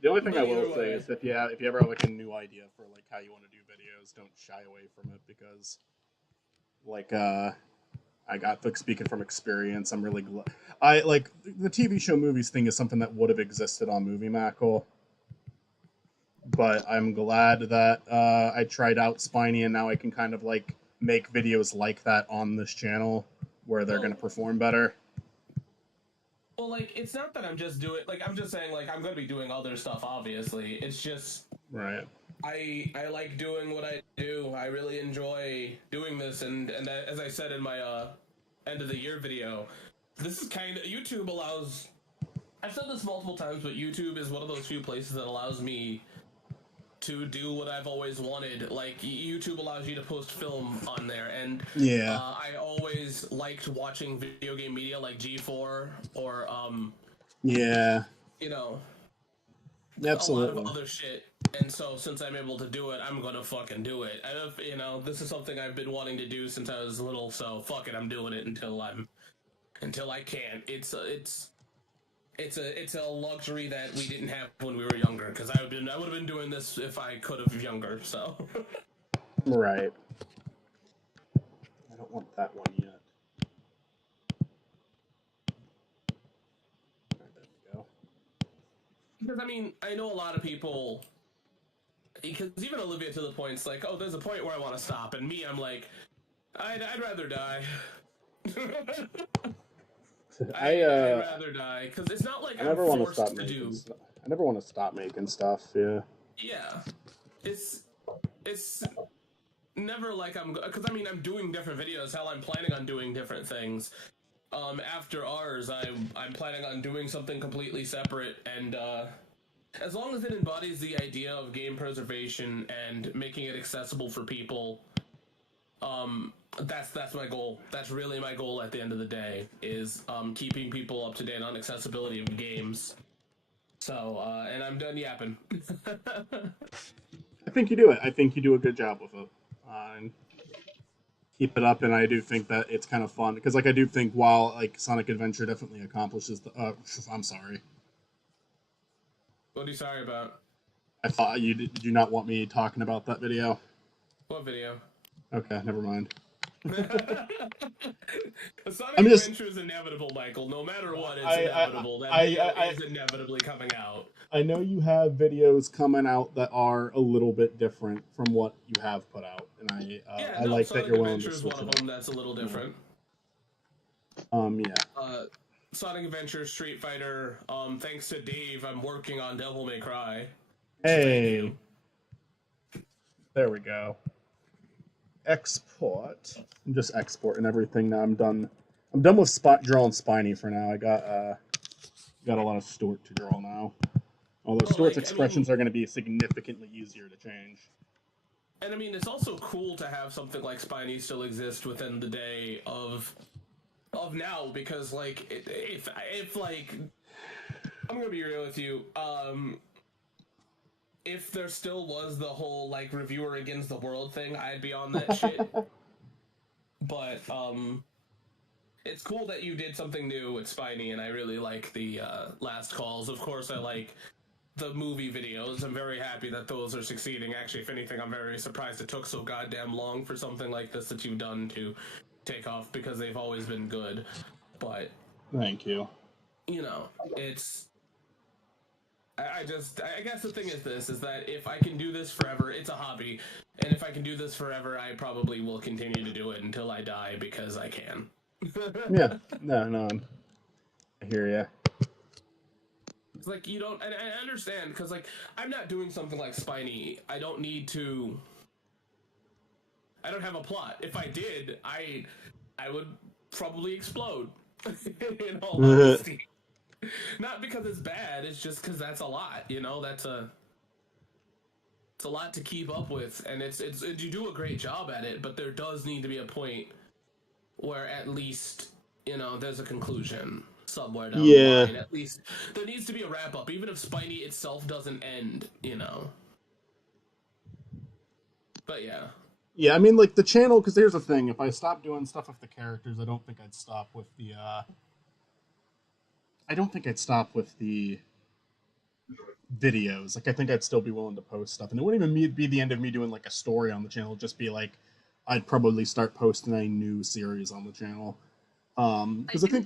The only thing I will say is if you ever have like a new idea for like how you want to do videos, don't shy away from it, because like I got like speaking from experience, I'm really I like the TV show movies thing is something that would have existed on Movie Mackle. But I'm glad that I tried out Spiny, and now I can kind of like make videos like that on this channel where they're going to perform better. Well, like, it's not that I'm just doing, like, I'm just saying, like, I'm going to be doing other stuff, obviously. It's just... Right. I like doing what I do. I really enjoy doing this, and as I said in my end of the year video, this is kind of... YouTube allows... I've said this multiple times, but YouTube is one of those few places that allows me to do what I've always wanted. Like, YouTube allows you to post film on there, and I always liked watching video game media like G4 or you know, absolutely, a lot of other shit. And so since I'm able to do it, I'm gonna fucking do it. You know, this is something I've been wanting to do since I was little, so fuck it, I'm doing it until I can. It's a luxury that we didn't have when we were younger, because I would have been doing this if I could have younger, so. Right. I don't want that one yet. There we go. Because, I mean, I know a lot of people, because even Olivia to the point, it's like, oh, there's a point where I want to stop, and me, I'm like, I'd rather die. I'd rather die, because it's not like I never want to stop to making stuff. I never want to stop making stuff, yeah. Yeah. It's never like because I mean, I'm doing different videos. Hell, I'm planning on doing different things. After ours, I'm planning on doing something completely separate, and as long as it embodies the idea of game preservation and making it accessible for people, that's my goal. That's really my goal at the end of the day, is keeping people up to date on accessibility of games. So, and I'm done yapping. I think you do it. I think you do a good job with it. And keep it up, and I do think that it's kind of fun, because like I do think while like Sonic Adventure definitely accomplishes the I'm sorry. What are you sorry about? I thought you did you not want me talking about that video? What video? Okay, never mind. Sonic Adventure is inevitable, Michael. No matter what, it's inevitable. That video is inevitably coming out. I know you have videos coming out that are a little bit different from what you have put out, and I like Sonic that you're willing Adventure to is switch one of it them that's a little different. Yeah. Sonic Adventure, Street Fighter. Thanks to Dave, I'm working on Devil May Cry. Hey. There we go. Export. I'm just exporting everything now. I'm done. I'm done with drawing Spiny for now. I got a lot of Stuart to draw now. Although Stuart's expressions are going to be significantly easier to change. And I mean, it's also cool to have something like Spiny still exist within the day of now, because like if like I'm gonna be real with you, if there still was the whole like reviewer against the world thing, I'd be on that shit. But it's cool that you did something new with Spiny, and I really like the last calls. Of course, I like the movie videos. I'm very happy that those are succeeding. Actually, if anything, I'm very surprised it took so goddamn long for something like this that you've done to take off, because they've always been good. But Thank you. you know, it's. I guess the thing is this, is that if I can do this forever, it's a hobby, and if I can do this forever, I probably will continue to do it until I die, because I can. Yeah, no, I hear ya. It's like, you don't, and I understand, because, like, I'm not doing something like Spiny. I don't need to, I don't have a plot. If I did, I would probably explode, in all honesty. Not because it's bad, it's just because that's a lot, you know, it's a lot to keep up with, and it's you do a great job at it, but there does need to be a point where at least, you know, there's a conclusion somewhere down the line. At least there needs to be a wrap up, even if Spiny itself doesn't end, you know. But yeah. Yeah, I mean, like, the channel, because here's the thing, if I stopped doing stuff with the characters, I don't think I'd stop with the, videos. Like, I think I'd still be willing to post stuff, and it wouldn't even be the end of me doing, like, a story on the channel. It'd just be, like, I'd probably start posting a new series on the channel. Because I do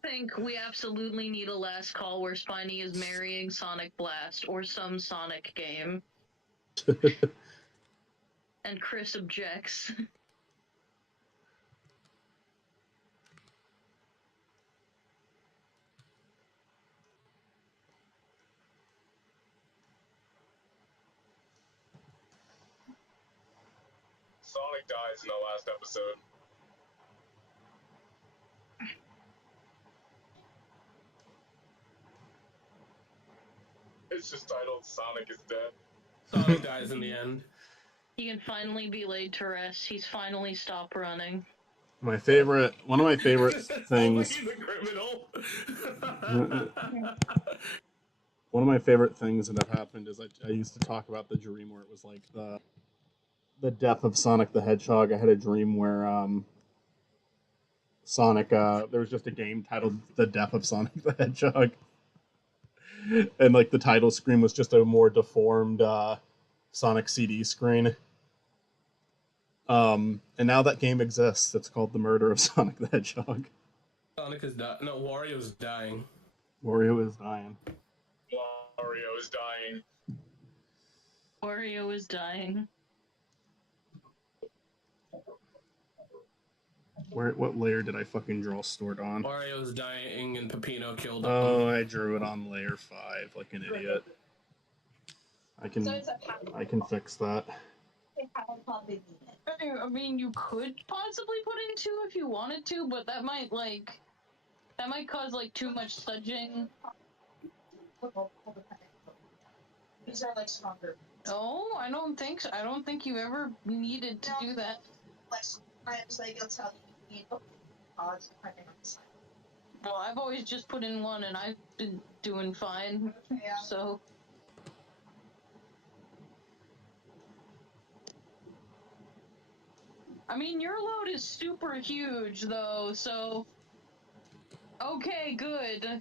think we absolutely need a last call where Spiny is marrying Sonic Blast or some Sonic game. And Chris objects. Sonic dies in the last episode. It's just titled Sonic is Dead. Sonic dies in the end. He can finally be laid to rest. He's finally stopped running. one of my favorite things. He's a criminal. One of my favorite things that have happened is I used to talk about the dream where it was like the death of Sonic the Hedgehog. I had a dream where Sonic, there was just a game titled The Death of Sonic the Hedgehog. And like the title screen was just a more deformed Sonic CD screen. And now that game exists. It's called The Murder of Sonic the Hedgehog. Sonic is dying. No, Wario's dying. Wario is dying. Wario is dying. Wario is dying. What layer did I fucking draw stored on? Wario's dying and Peppino killed him. Oh, I drew it on layer 5 like an idiot. I can fix that. I mean, you could possibly put in 2 if you wanted to, but that might cause like too much smudging. These are like stronger. Oh, I don't think so. I don't think you ever needed to do that. Sometimes like it'll tell you need odds depending on the side. Well, I've always just put in 1 and I've been doing fine. Yeah. So. I mean, your load is super huge, though, so... Okay, good.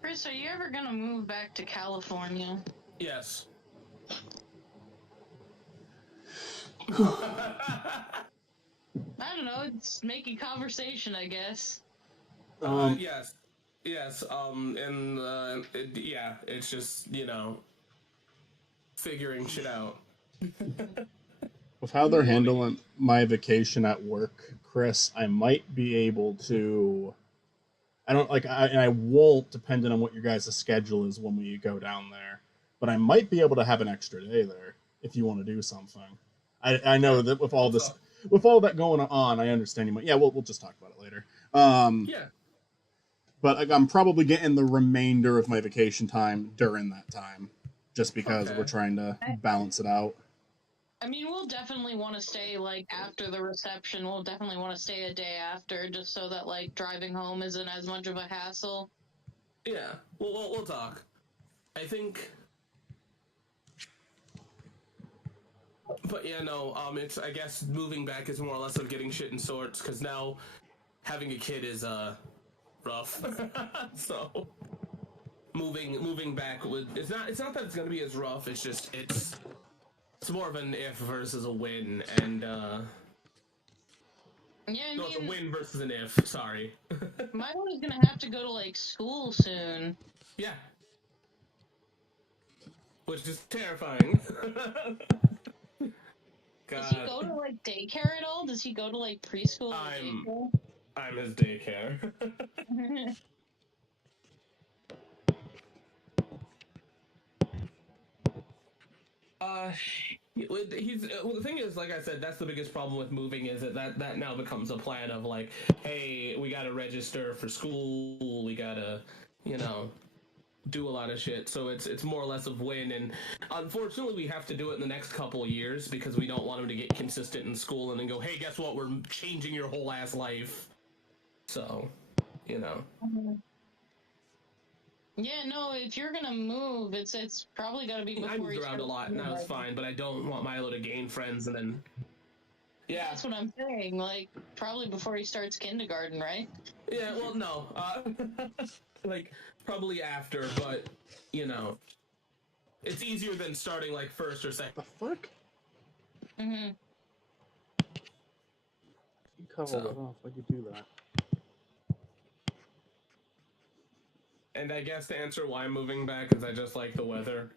Chris, are you ever gonna move back to California? Yes. I don't know, it's making conversation, I guess. Yes. Yes, yeah, it's just, you know, figuring shit out. With how they're handling my vacation at work, Chris, I might be able to... I won't, depending on what your guys' schedule is when we go down there. But I might be able to have an extra day there if you want to do something. I know that with all that going on, I understand you might. Yeah, we'll just talk about it later. Yeah. But I'm probably getting the remainder of my vacation time during that time, just because Okay. we're trying to balance it out. I mean, we'll definitely want to stay, like, after the reception. We'll definitely want to stay a day after, just so that, like, driving home isn't as much of a hassle. Yeah, we'll talk. I think... But yeah, no, it's, I guess, moving back is more or less of getting shit in sorts, because now having a kid is, rough. So... Moving back would... It's not that it's gonna be as rough, it's just, it's more of an if versus a win, and, Yeah, I No, it's a mean, win versus an if, sorry. my one is gonna have to go to, like, school soon. Yeah. Which is terrifying. Does he God, go to, like, daycare at all? Does he go to, like, preschool or I'm his daycare. daycare? The thing is, like I said, that's the biggest problem with moving is that now becomes a plan of like, hey, we gotta register for school, we gotta, do a lot of shit. So it's more or less of win, and unfortunately we have to do it in the next couple of years because we don't want him to get consistent in school and then go, hey, guess what? We're changing your whole ass life. So, Yeah, no, if you're gonna move, it's probably gotta be before I moved you around start a lot and I was fine, but I don't want Milo to gain friends and then. Yeah. That's what I'm saying, like, probably before he starts kindergarten, right? Yeah, well, no. Like, probably after, but, it's easier than starting, like, first or second. The fuck? Mm-hmm. You cut all So. that off. Why'd you do that? And I guess to answer why I'm moving back is I just like the weather,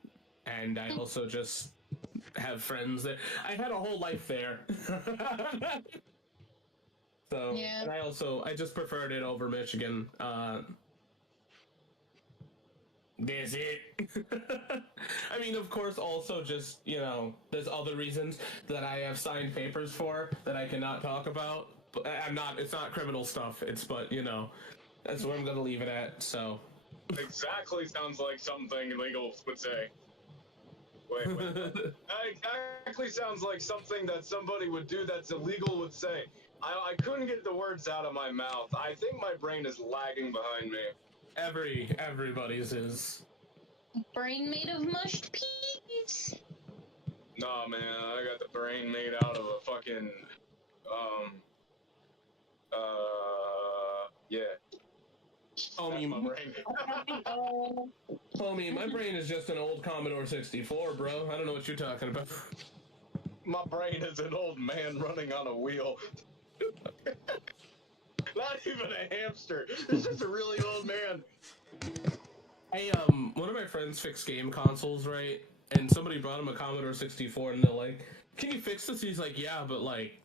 and I also just have friends there. I had a whole life there. So, Yeah. and I just preferred it over Michigan. That's it. I mean, of course, also just, there's other reasons that I have signed papers for that I cannot talk about. But it's not criminal stuff, but, that's where I'm gonna leave it at, so. Exactly sounds like something illegal would say. Wait. Exactly sounds like something that somebody would do that's illegal would say. I couldn't get the words out of my mouth. I think my brain is lagging behind me. Everybody's is. Brain made of mushed peas. Nah, man, I got the brain made out of a fucking, yeah. Homie, That's my brain. Homie, my brain is just an old Commodore 64, bro. I don't know what you're talking about. My brain is an old man running on a wheel. Not even a hamster. It's just a really old man. Hey, one of my friends fixed game consoles, right? And somebody brought him a Commodore 64, and they're like, "Can you fix this?" He's like, "Yeah, but like,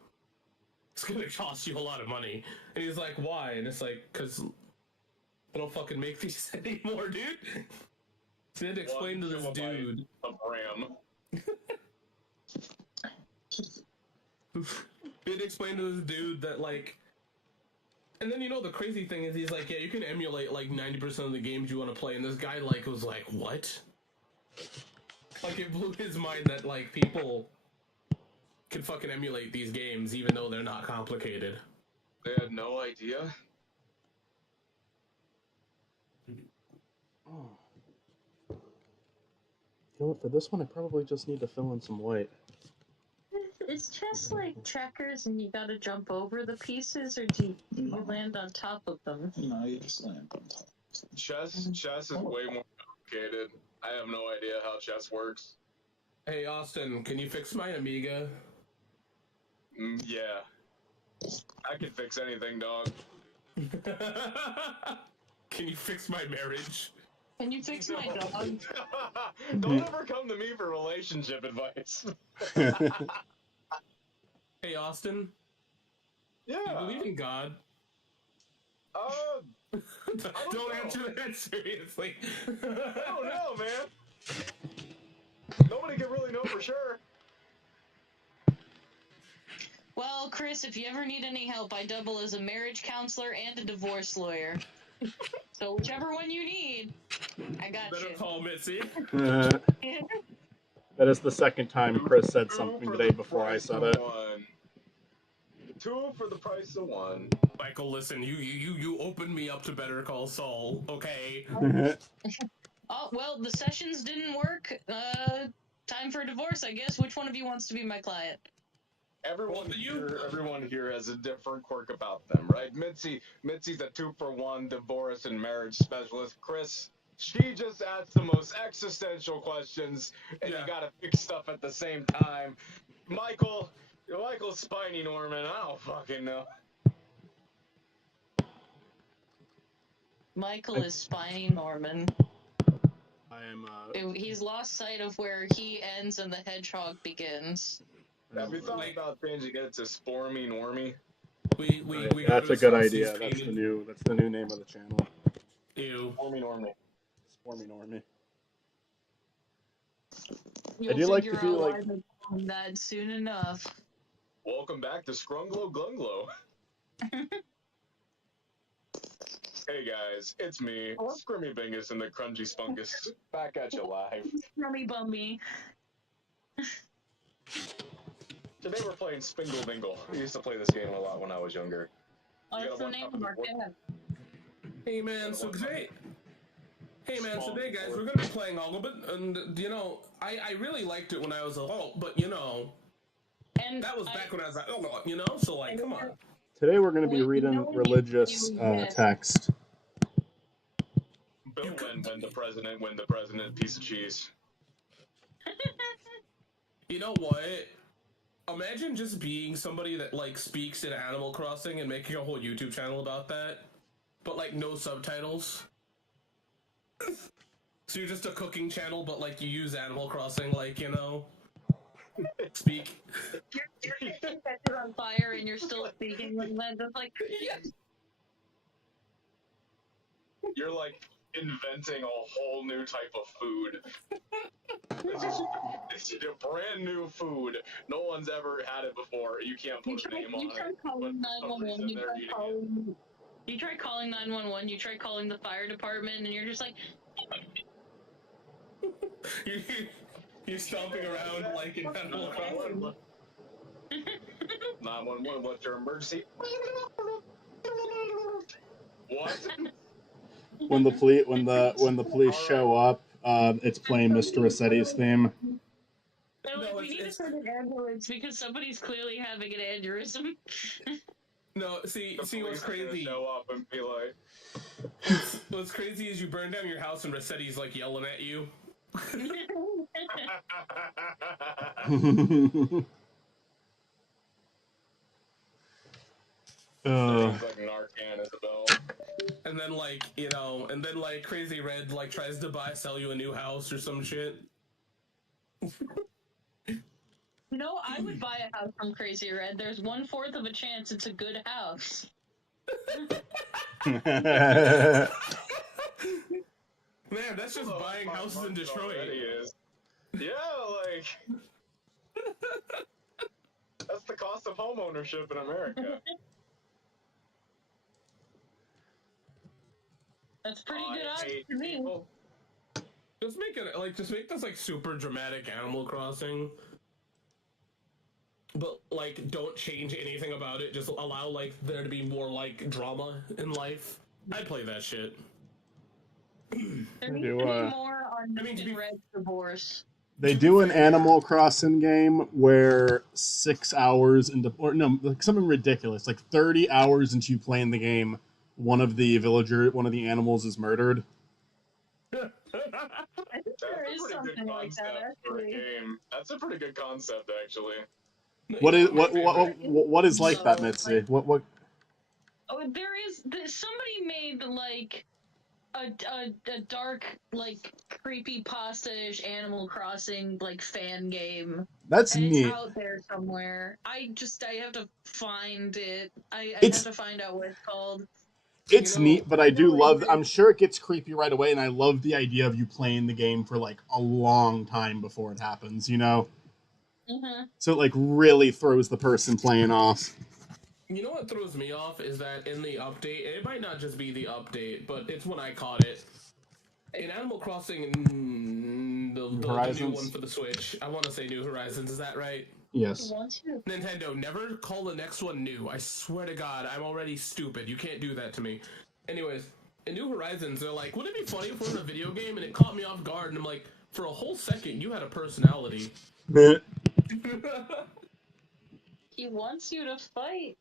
it's gonna cost you a lot of money." And he's like, "Why?" And it's like, "Cause they don't fucking make these anymore, dude." So they had to explain to this dude. A RAM. They had to explain to this dude that like. And then the crazy thing is he's like, yeah, you can emulate like 90% of the games you want to play, and this guy like was like, what? Like it blew his mind that like people can fucking emulate these games even though they're not complicated. They had no idea. Oh. You know what? For this one, I probably just need to fill in some white. Is chess like checkers and you gotta jump over the pieces, or do you land on top of them? No, you just land on top. Chess is way more complicated. I have no idea how chess works. Hey Austin, can you fix my Amiga? Yeah. I can fix anything, dog. Can you fix my marriage? Can you fix my dog? Don't ever come to me for relationship advice. Hey Austin, Yeah. do you believe in God? Don't know. answer that seriously. I don't know, man. Nobody can really know for sure. Well, Chris, if you ever need any help, I double as a marriage counselor and a divorce lawyer. So whichever one you need. I got Better you. call Mitzi. That is the second time Chris said something today before I said it. 2 for the price of 1. Michael, listen, you opened me up to Better Call Saul, okay? Oh, well, the sessions didn't work. Time for a divorce, I guess. Which one of you wants to be my client? Everyone here has a different quirk about them, right? Mitzi's a 2-for-1 divorce and marriage specialist. Chris, she just asks the most existential questions, and you gotta fix stuff at the same time. Michael's Spiny Norman. I don't fucking know. Michael is Spiny Norman. I am. He's lost sight of where he ends and the hedgehog begins. Have you thought about changing it to Spormy Normie? That's a good idea. That's the new name of the channel. Ew. Spormy Normie. Spormy Normie. You'll I do like to do like that soon enough. Welcome back to Scrunglow Glunglow. Hey guys, it's me, Scrimmy Bingus and the Crunchy Spunkus, back at you live. Scrummy Bumby. Today we're playing Spingle Dingle. We used to play this game a lot when I was younger. Oh, that's the name of our cat. Hey man, so today, guys, we're gonna be playing all of it, and you know, I really liked it when I was adult, but you know, and that was back when I was like, oh, you know, so like, come on. Today we're going to be reading religious text. Bill when the president, piece of cheese. You know what? Imagine just being somebody that like speaks in Animal Crossing and making a whole YouTube channel about that, but like no subtitles. So you're just a cooking channel, but like you use Animal Crossing, like, you know, speak. You're on fire and you're still speaking with them, just like, yes. You're like inventing a whole new type of food. It's a brand new food. No one's ever had it before. You can't put a name on it. You try calling 911. You try calling 911. You try calling the fire department, and you're just like. You're stomping around like in Animal Crossing. 911, what's your emergency? What? When the police show up, it's playing Mr. Rossetti's theme. They're like, we need to send an ambulance because somebody's clearly having an aneurysm. No, see what's crazy. Show up and be like. What's crazy is you burn down your house and Rossetti's like yelling at you. Like Narcan, Isabel. And then like, you know, Crazy Red like tries to sell you a new house or some shit. No, I would buy a house from Crazy Red. There's 1/4 of a chance it's a good house. Man, that's just buying houses in Detroit. Yeah, like that's the cost of home ownership in America. That's pretty good odds to me. Just make this like super dramatic Animal Crossing. But like don't change anything about it, just allow like there to be more like drama in life. I'd play that shit. There needs to be more on Mr. Red's divorce. They do an Animal Crossing game where 6 hours into, or no, like something ridiculous, like 30 hours into you playing the game, one of the animals is murdered. I think there is something like that, actually. That's a pretty good concept, actually. What is like that, Mitzi? What? Oh, somebody made like a dark, like creepy pasta-ish Animal Crossing like fan game. That's and neat. It's out there somewhere. I have to find it. I have to find out what it's called. It's neat, but I do love. I'm sure it gets creepy right away, and I love the idea of you playing the game for like a long time before it happens. You know. Mm-hmm. So it like really throws the person playing off. You know what throws me off is that in the update, it might not just be the update, but it's when I caught it. In Animal Crossing, the new Horizons? one for the Switch, I want to say New Horizons, is that right? Yes. Want to? Nintendo, never call the next one new. I swear to God, I'm already stupid. You can't do that to me. Anyways, in New Horizons, they're like, wouldn't it be funny if we're in a video game? And it caught me off guard, and I'm like, for a whole second, you had a personality. He wants you to fight.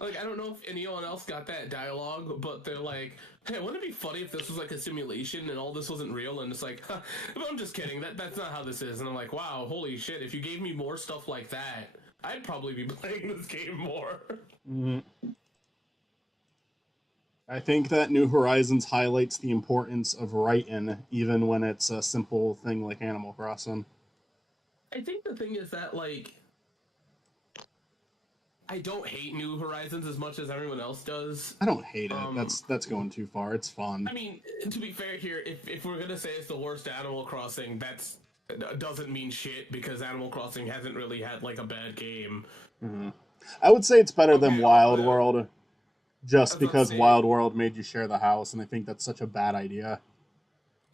Like, I don't know if anyone else got that dialogue, but they're like, hey, wouldn't it be funny if this was like a simulation and all this wasn't real? And it's like, huh, I'm just kidding. That's not how this is. And I'm like, wow, holy shit. If you gave me more stuff like that, I'd probably be playing this game more. I think that New Horizons highlights the importance of writing, even when it's a simple thing like Animal Crossing. I think the thing is that, like, I don't hate New Horizons as much as everyone else does. I don't hate it. That's going too far. It's fun. I mean, to be fair here, if we're gonna say it's the worst Animal Crossing, that doesn't mean shit, because Animal Crossing hasn't really had like a bad game. I would say it's better than Okay, Wild yeah. World, just I was about because to say- Wild World made you share the house, and I think that's such a bad idea.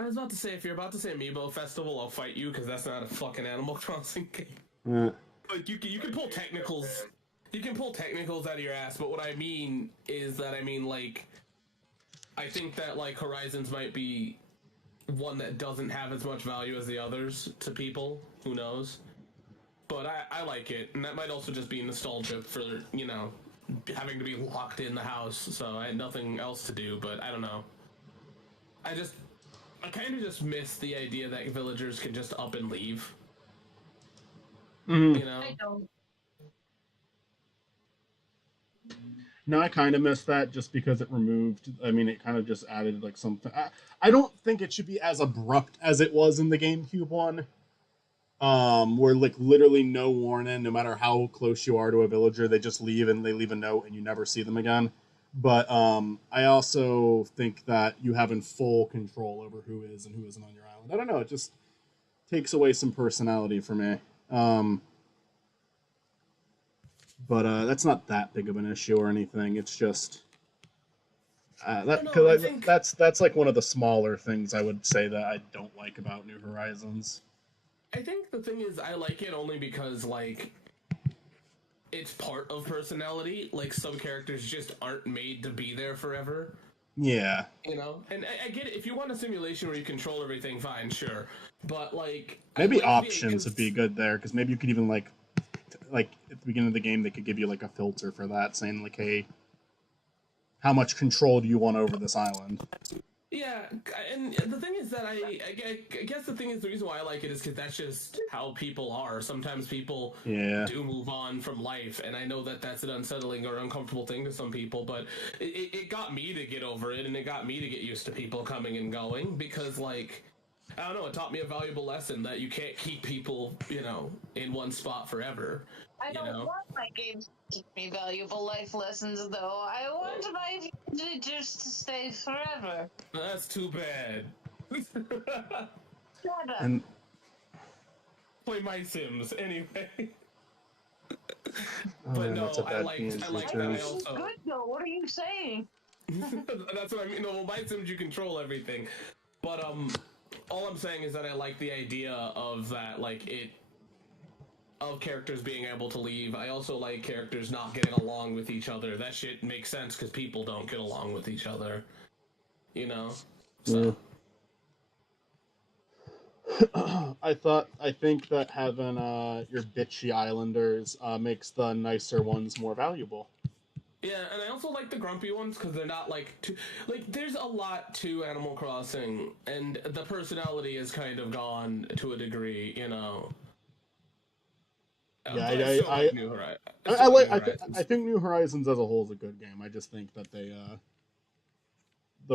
I was about to say, if you're about to say Amiibo Festival, I'll fight you, because that's not a fucking Animal Crossing game. Like, you can pull technicals. You can pull technicals out of your ass, but what I mean is that, like, I think that, like, Horizons might be one that doesn't have as much value as the others to people. Who knows? But I like it, and that might also just be nostalgia for, you know, having to be locked in the house, so I had nothing else to do, but I don't know. I kind of just miss the idea that villagers can just up and leave. You know? I don't. No, I kind of miss that just because it removed. I mean, it kind of just added like something. I don't think it should be as abrupt as it was in the GameCube one, where like literally no warning, no matter how close you are to a villager, they just leave and they leave a note and you never see them again. But I also think that you having full control over who is and who isn't on your island. I don't know. It just takes away some personality for me. But that's not that big of an issue or anything. It's just that's like one of the smaller things I would say that I don't like about New Horizons. I think the thing is, I like it only because, like, it's part of personality. Like, some characters just aren't made to be there forever. Yeah. You know? And I get it. If you want a simulation where you control everything, fine, sure. But, like... Maybe I like options would be good there, because maybe you could even, like, at the beginning of the game, they could give you, like, a filter for that, saying, like, hey, how much control do you want over this island? Yeah, and the thing is that I guess the thing is, the reason why I like it is because that's just how people are. Sometimes people do move on from life, and I know that that's an unsettling or uncomfortable thing to some people, but it got me to get over it, and it got me to get used to people coming and going, because, like, I don't know, it taught me a valuable lesson that you can't keep people, you know, in one spot forever. I don't want my games to teach me valuable life lessons, though. I want my villagers to stay forever. That's too bad. Shut up. And Play My Sims, anyway. oh, But man, no, that's a I bad like PNG that. too. I also... Good, though. What are you saying? That's what I mean. No, well, My Sims, you control everything. But, all I'm saying is that I like the idea of that, like, of characters being able to leave. I also like characters not getting along with each other. That shit makes sense because people don't get along with each other. You know? So. I think that having your bitchy islanders makes the nicer ones more valuable. Yeah, and I also like the grumpy ones because they're not like too, like, there's a lot to Animal Crossing, and the personality is kind of gone to a degree, you know. Yeah, But I still like New Horizons. I think New Horizons as a whole is a good game. I just think that the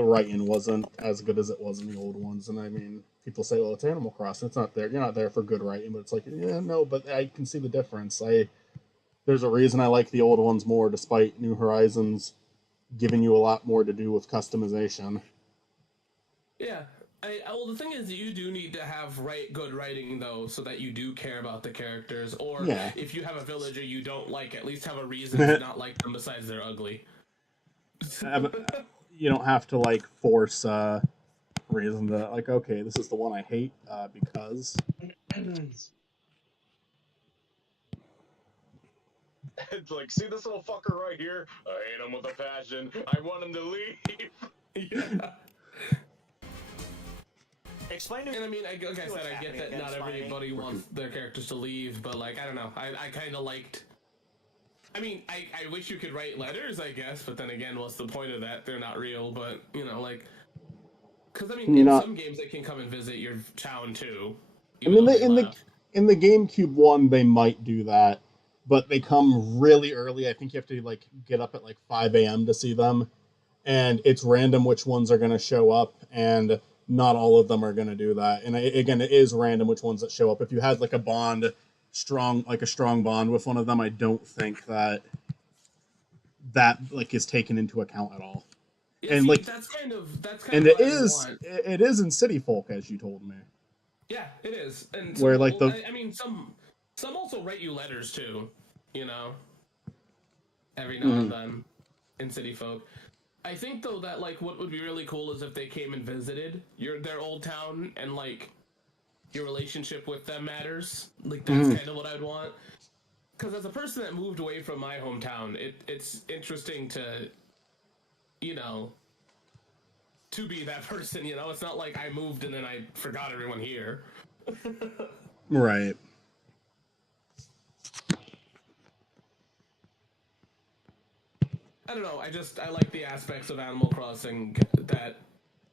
writing wasn't as good as it was in the old ones. And I mean, people say, "Well, it's Animal Crossing. It's not there. You're not there for good writing." But it's like, yeah, no, but I can see the difference. There's a reason I like the old ones more, despite New Horizons giving you a lot more to do with customization. Yeah. Well, the thing is, you do need to have good writing, though, so that you do care about the characters. Or if you have a villager you don't like, at least have a reason to not like them besides they're ugly. you don't have to like force reason to like, okay, this is the one I hate because. It's like, see this little fucker right here? I hate him with a passion. I want him to leave. Yeah. Explain to me. And I mean, like I said, I get that not everybody wants their characters to leave, but like, I don't know. I kind of liked. I mean, I wish you could write letters, I guess, but then again, what's the point of that? They're not real, but you know, like, because I mean, some games they can come and visit your town too. I mean, in the GameCube one, they might do that, but they come really early. I think you have to like get up at like 5 a.m. to see them, and it's random which ones are going to show up, and not all of them are going to do that. And again, it is random which ones that show up. If you had like a strong bond with one of them, I don't think that like is taken into account at all. Yeah, and see, like that's kind of and it is in City Folk, as you told me. Yeah, it is. And where like I mean, some also write you letters too, you know, every now and then in City Folk. I think though that like what would be really cool is if they came and visited their old town, and like your relationship with them matters. Like that's kind of what I'd want. Because as a person that moved away from my hometown, it's interesting to, you know, to be that person. You know, it's not like I moved and then I forgot everyone here. Right. I don't know. I like the aspects of Animal Crossing that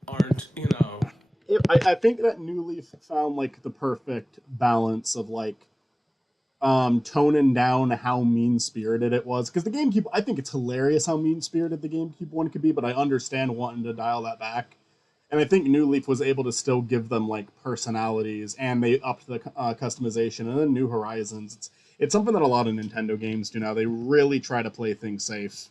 aren't, you know. I think that New Leaf found like the perfect balance of like toning down how mean-spirited it was, because the GameCube, I think it's hilarious how mean-spirited the GameCube one could be, but I understand wanting to dial that back. And I think New Leaf was able to still give them like personalities, and they upped the customization. And then New Horizons, it's something that a lot of Nintendo games do now. They really try to play things safe.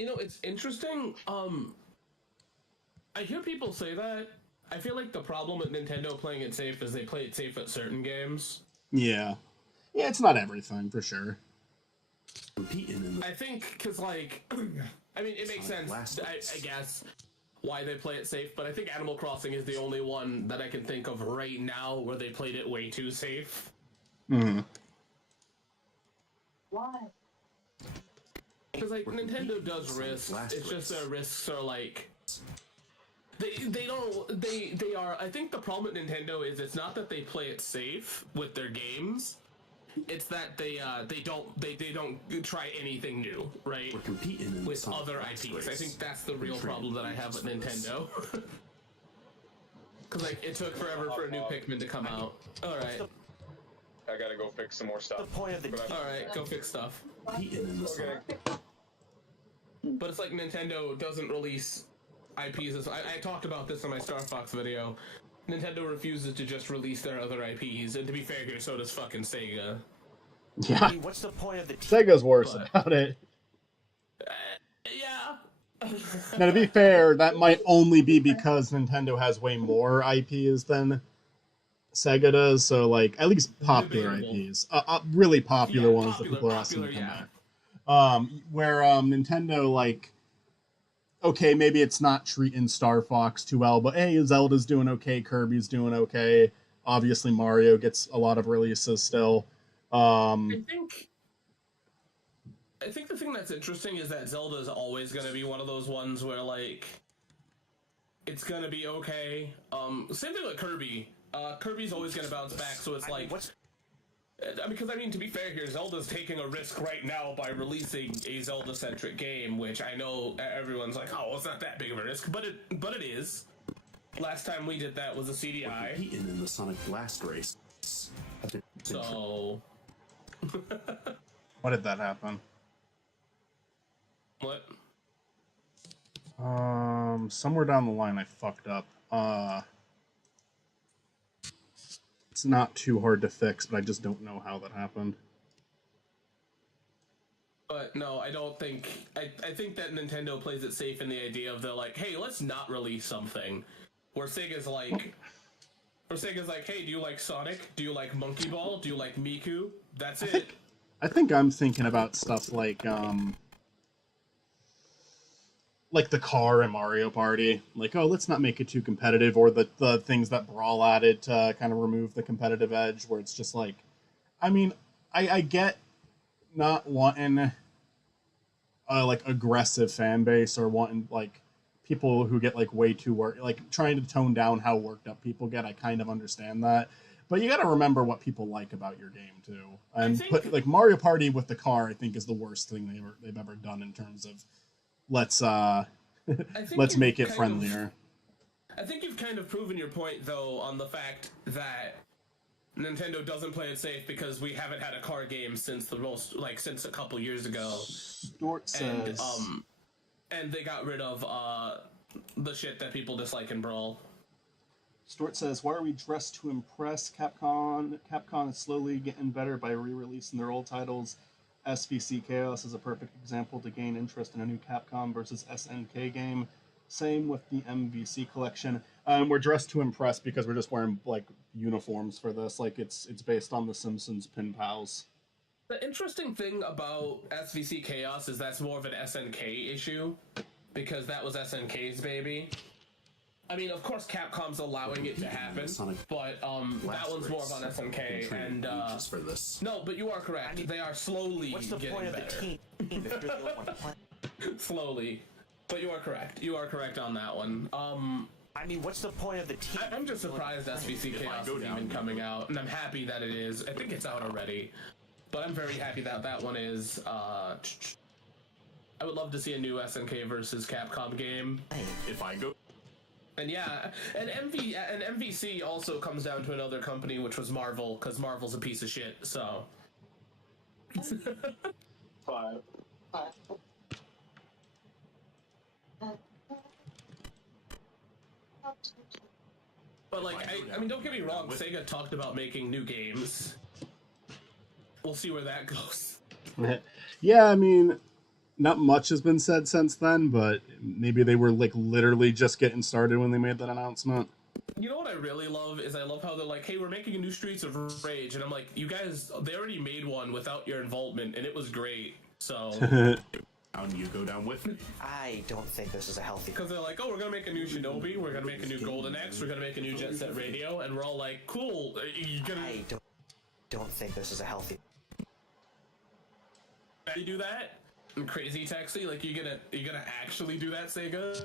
You know, it's interesting. I hear people say that. I feel like the problem with Nintendo playing it safe is they play it safe at certain games. Yeah, it's not everything for sure. I think because like, I mean, it makes sense. I guess why they play it safe, but I think Animal Crossing is the only one that I can think of right now where they played it way too safe. Why? Because like Nintendo does risks. It's just their risks are like they are. I think the problem with Nintendo is it's not that they play it safe with their games. It's that they don't try anything new, right? We're competing with other IPs. I think that's the real problem that I have with Nintendo. Because like it took forever for a new Pikmin to come out. All right. I gotta go fix some more stuff. The point of the All right, go fix stuff. Okay. But it's like Nintendo doesn't release IPs. I talked about this in my Star Fox video. Nintendo refuses to just release their other IPs, and to be fair here, so does fucking Sega. Yeah. What's the point of the Sega's worse about it. Yeah. Now, to be fair, that might only be because Nintendo has way more IPs than Sega does, so like at least popular IPs, really popular ones that people are asking to come back. Where Nintendo, like, okay, maybe it's not treating Star Fox too well, but hey, Zelda's doing okay, Kirby's doing okay. Obviously, Mario gets a lot of releases still. I think the thing that's interesting is that Zelda is always going to be one of those ones where like it's going to be okay. Same thing with Kirby. Kirby's always going to bounce back, so it's like because I mean, to be fair here, Zelda's taking a risk right now by releasing a Zelda-centric game, which I know everyone's like, oh, well, it's not that big of a risk, but it is. Last time we did that was a CDI. competing in the Sonic Blast race. So. What did that happen? What? Somewhere down the line I fucked up. It's not too hard to fix, but I just don't know how that happened. But no, I don't think... I think that Nintendo plays it safe in the idea of they're like, hey, let's not release something. Where Sega's like, hey, do you like Sonic? Do you like Monkey Ball? Do you like Miku? That's it. I think I'm thinking about stuff like, like the car in Mario Party. Like, oh, let's not make it too competitive, or the things that Brawl added to kind of remove the competitive edge, where it's just like, I mean, I get not wanting like aggressive fan base or wanting like people who get like way too worked, like trying to tone down how worked up people get. I kind of understand that, but you got to remember what people like about your game too. And like Mario Party with the car, I think is the worst thing they've ever done in terms of let's let's make it friendlier. I think you've kind of proven your point though on the fact that Nintendo doesn't play it safe because we haven't had a car game since since a couple years ago. Stort says, and they got rid of the shit that people dislike in Brawl. Stort says, why are we dressed to impress? Capcom is slowly getting better by re-releasing their old titles. SVC Chaos is a perfect example to gain interest in a new Capcom versus SNK game. Same with the MVC collection. We're dressed to impress because we're just wearing like uniforms for this. Like it's based on the Simpsons Pin Pals. The interesting thing about SVC Chaos is that's more of an SNK issue because that was SNK's baby. I mean, of course, Capcom's allowing it to happen, but that one's more of on SNK. And for this. No, but you are correct. They are slowly getting better. Slowly. But you are correct. You are correct on that one. I mean, what's the point of the team? I'm just surprised SVC Chaos is even coming out, and I'm happy that it is. I think it's out already, but I'm very happy that that one is. I would love to see a new SNK versus Capcom game. If I go. And yeah, and MVC also comes down to another company, which was Marvel, because Marvel's a piece of shit. So. 5. But like, I mean, don't get me wrong. Sega talked about making new games. We'll see where that goes. Yeah, I mean, not much has been said since then, but maybe they were like literally just getting started when they made that announcement. You know what I really love is I love how they're like, hey, we're making a new Streets of Rage, and I'm like, you guys, they already made one without your involvement, and it was great. So. You go down with me. I don't think this is a healthy. Because they're like, oh, we're gonna make a new Shinobi, we're gonna make a new Golden Axe, we're gonna make a new Jet Set Radio, and we're all like, cool. You gonna? I don't think this is a healthy. You do that? Crazy Taxi, like you gonna actually do that, Sega?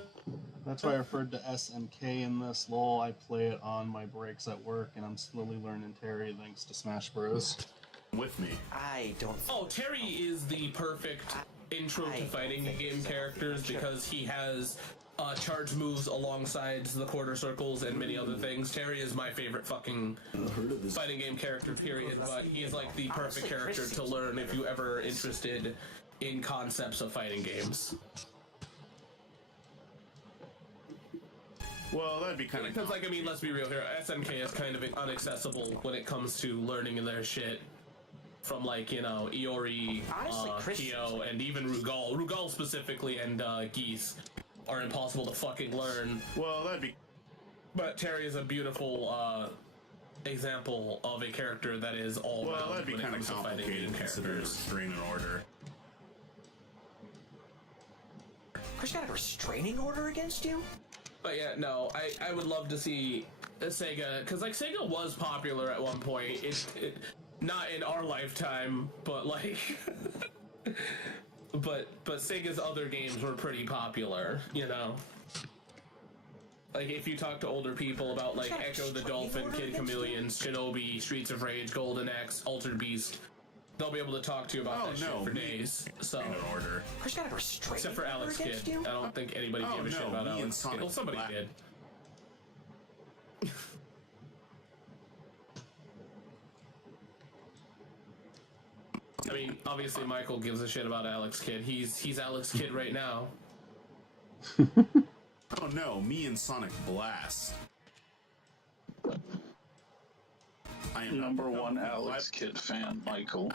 That's why I referred to SNK in this. Lol, I play it on my breaks at work, and I'm slowly learning Terry thanks to Smash Bros. With me. I don't. Oh, Terry is the perfect intro to fighting game characters because he has charge moves alongside the quarter circles and many other things. Terry is my favorite fucking fighting game character, period, but he is like the perfect character to learn if you ever interested in concepts of fighting games. Well, that'd be kind of... Because, like, I mean, let's be real here, SNK is kind of inaccessible when it comes to learning their shit. From, like, you know, Iori, Kyo, and even Rugal. Rugal specifically and Geese are impossible to fucking learn. Well, that'd be... But Terry is a beautiful example of a character that is all well, round that'd be when it kind of comes to fighting complicated game considering characters. restraining order. Chris got a restraining order against you? But yeah, no, I would love to see Sega, because like Sega was popular at one point. It not in our lifetime, but like, but Sega's other games were pretty popular, you know. Like if you talk to older people about like Echo the Dolphin, Kid Chameleon, Shinobi, Streets of Rage, Golden Axe, Altered Beast, they'll be able to talk to you about that shit for days. So, Chris got a restraining except for Alex order Kidd, against you? I don't think anybody gave a shit about Alex Kidd. Well, somebody did. I mean, obviously Michael gives a shit about Alex Kidd. He's Alex Kidd right now. Oh no, me and Sonic Blast. I am number one Alex Kidd fan, Michael.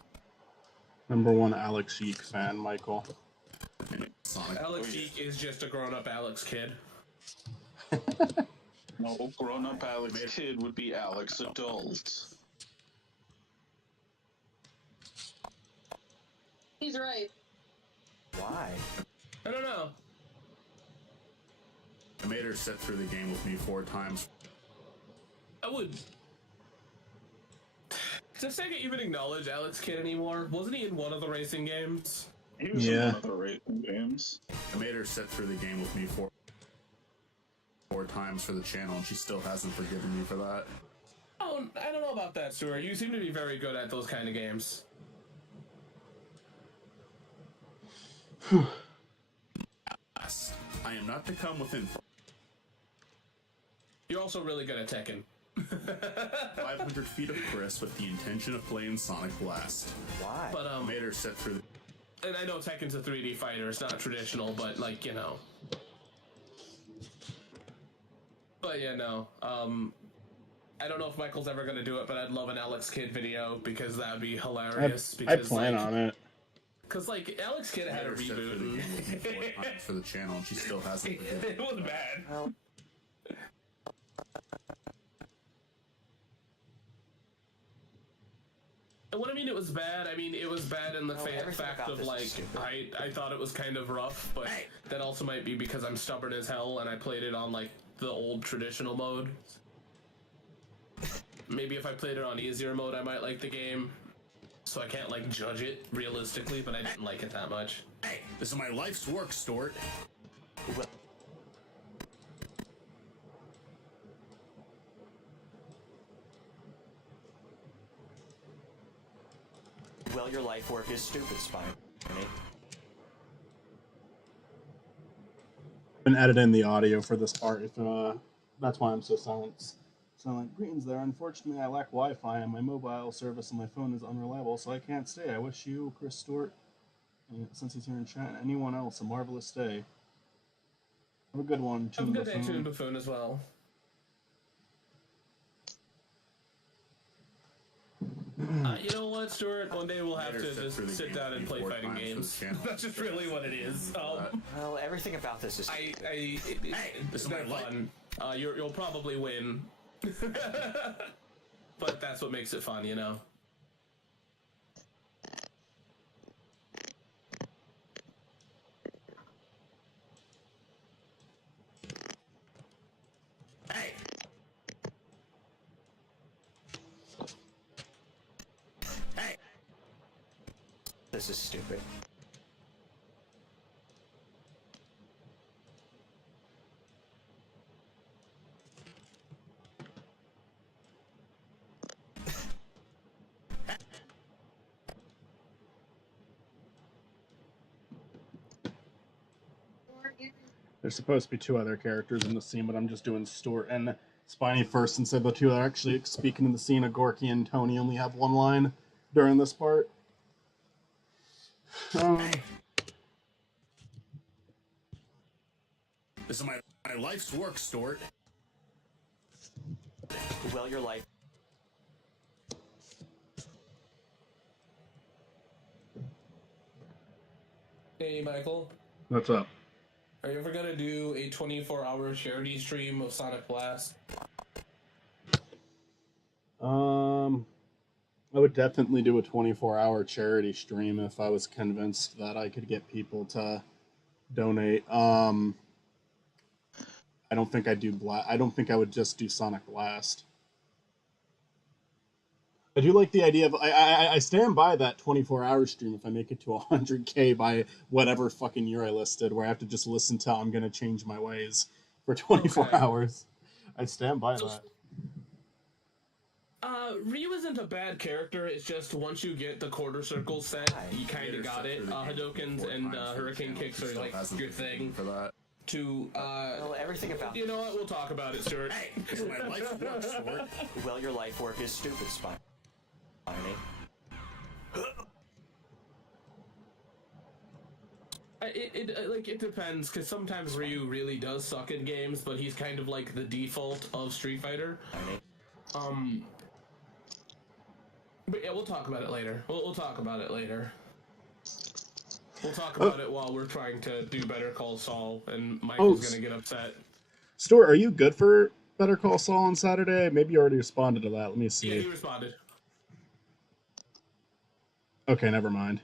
Number one Alex Sheik fan, Michael. Sonic. Alex Sheik is just a grown-up Alex Kidd. No, grown-up Alex Kidd would be Alex Adult. He's right. Why? I don't know. I made her sit through the game with me 4 times. I would. Does Sega even acknowledge Alex Kidd anymore? Wasn't he in one of the racing games? He was in one of the racing games. I made her sit through the game with me 4 times for the channel, and she still hasn't forgiven me for that. Oh, I don't know about that, Stuart. You seem to be very good at those kind of games. I am not to come within. You're also really good at Tekken. 500 feet of Chris with the intention of playing Sonic Blast. Why? But I made her sit through the. and I know Tekken's a 3D fighter. It's not traditional, but like you know. But yeah, no. I don't know if Michael's ever gonna do it, but I'd love an Alex Kidd video because that would be hilarious. I Because plan like, on it. Cause like Alex Kidd had a reboot. And... for the channel, and she still hasn't. It was bad. Well, What I mean, it was bad. I mean, it was bad in the everything fact about of this is like stupid. I thought it was kind of rough, but that also might be because I'm stubborn as hell and I played it on like the old traditional mode. Maybe if I played it on easier mode, I might like the game. So I can't like judge it realistically, but I didn't like it that much. Hey, this is my life's work, Stuart. well, your life work is stupid, Spiny. Been editing the audio for this part. If that's why I'm so silent. So like, greetings there. Unfortunately, I lack Wi-Fi and my mobile service on my phone is unreliable, so I can't stay. I wish you, Chris Stewart, and since he's here in chat, and anyone else, a marvelous day. Have a good one. Have a good day, Toon Buffoon, as well. You know what, Stuart? One day we'll have to just sit down and play fighting games. That's just really what it is. Well, everything about this is. It's been fun. You'll probably win, but that's what makes it fun, you know. Hey. Hey. This is stupid. There's supposed to be 2 other characters in the scene, but I'm just doing Stuart and Spiny first, since the 2 that are actually speaking in the scene of Gorky and Tony only have 1 line during this part. This is my life's work, Stuart. Well, your life. Hey, Michael. What's up? Are you ever gonna do a 24-hour charity stream of Sonic Blast? I would definitely do a 24-hour charity stream if I was convinced that I could get people to donate. I don't think I'd do I don't think I would just do Sonic Blast. I do like the idea of I stand by that 24-hour stream if I make it to 100K by whatever fucking year I listed, where I have to just listen to I'm gonna change my ways for 24 hours. I stand by that. Ryu isn't a bad character. It's just once you get the quarter circle set, you kind of got it. Hadokens and Hurricane Kicks are like your thing. For that. Well, everything about. You know what? We'll talk about it, Stuart. Hey, this is my life's work, Stuart. Well, your life work is stupid, Spiny. It depends, because sometimes Ryu really does suck at games, but he's kind of like the default of Street Fighter. But yeah, we'll talk about it later. We'll talk about it later. We'll talk about it while we're trying to do Better Call Saul, and Michael's gonna get upset. Stuart, are you good for Better Call Saul on Saturday? Maybe you already responded to that. Let me see. Yeah, he responded. Okay, never mind.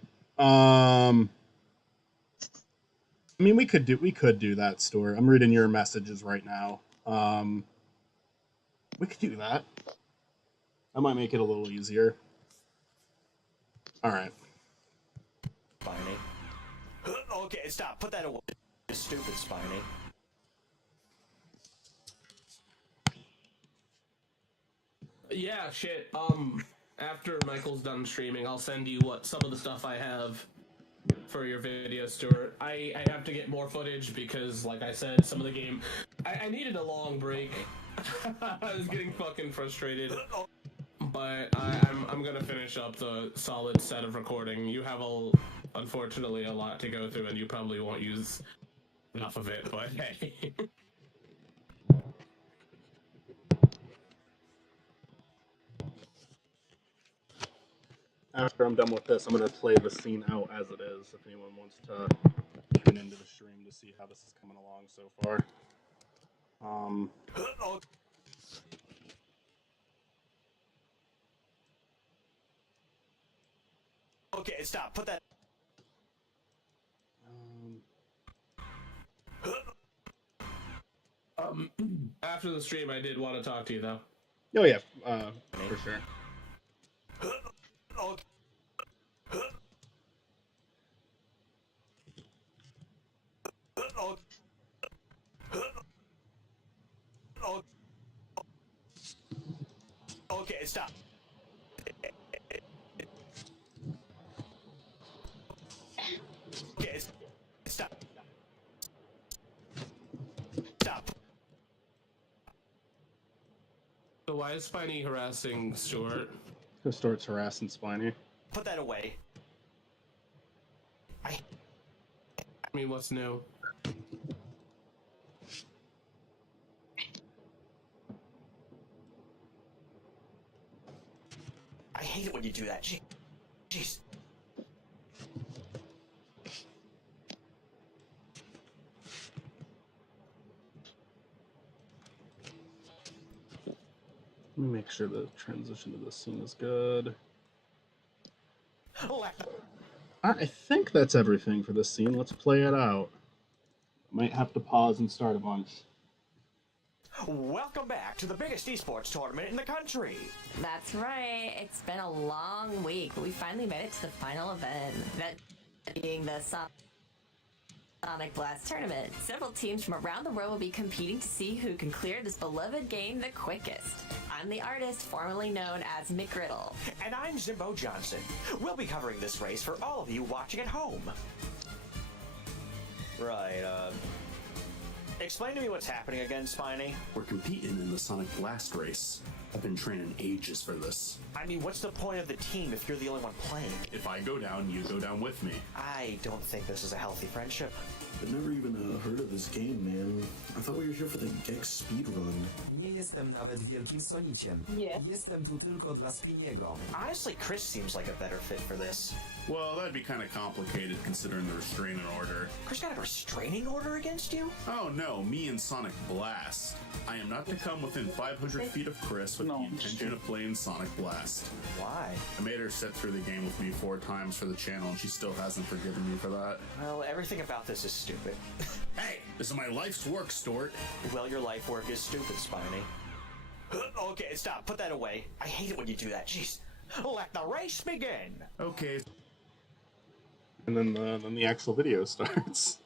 I mean, we could do that, Stuart. I'm reading your messages right now. We could do that. That might make it a little easier. All right. Spiny. Okay, stop. Put that away. Stupid Spiny. Yeah, shit. After Michael's done streaming, I'll send you some of the stuff I have for your video, Stuart. I have to get more footage because, like I said, some of the game... I needed a long break. I was getting fucking frustrated. But I'm gonna finish up the solid set of recording. You have, unfortunately, a lot to go through, and you probably won't use enough of it, but hey. After I'm done with this, I'm going to play the scene out as it is, if anyone wants to tune into the stream to see how this is coming along so far. Okay, stop. Put that... After the stream, I did want to talk to you, though. Oh, yeah, for sure. Okay, stop. Okay, stop. Stop. So why is Spiny harassing Stuart? Because Stuart's harassing Spiny. Put that away. I mean, what's new? I hate it when you do that. Jeez. Let me make sure the transition to this scene is good. I think that's everything for this scene. Let's play it out. Might have to pause and start a bunch. Welcome back to the biggest esports tournament in the country. That's right. It's been a long week, but we finally made it to the final event. That being the Sonic Blast tournament. Several teams from around the world will be competing to see who can clear this beloved game the quickest. I'm the artist formerly known as McGriddle. And I'm Zimbo Johnson. We'll be covering this race for all of you watching at home. Right, explain to me what's happening again, Spiny. We're competing in the Sonic Blast race. I've been training ages for this. I mean, what's the point of the team if you're the only one playing? If I go down, you go down with me. I don't think this is a healthy friendship. I've never even heard of this game, man. I thought we were here for the Gex speedrun. Nie jestem nawet wielkim Soniciem. Yeah. Jestem tu tylko dla Spiniego. Honestly, Chris seems like a better fit for this. Well, that'd be kind of complicated considering the restraining order. Chris got a restraining order against you? Oh no, me and Sonic Blast. I am not to come within 500 feet of Chris with the intention of playing Sonic Blast. Why? I made her sit through the game with me 4 times for the channel and she still hasn't forgiven me for that. Well, everything about this is stupid. Hey, this is my life's work, Stuart. Well, your life work is stupid, Spiny. Okay, stop. Put that away. I hate it when you do that. Jeez. Let the race begin. Okay. And then the actual video starts.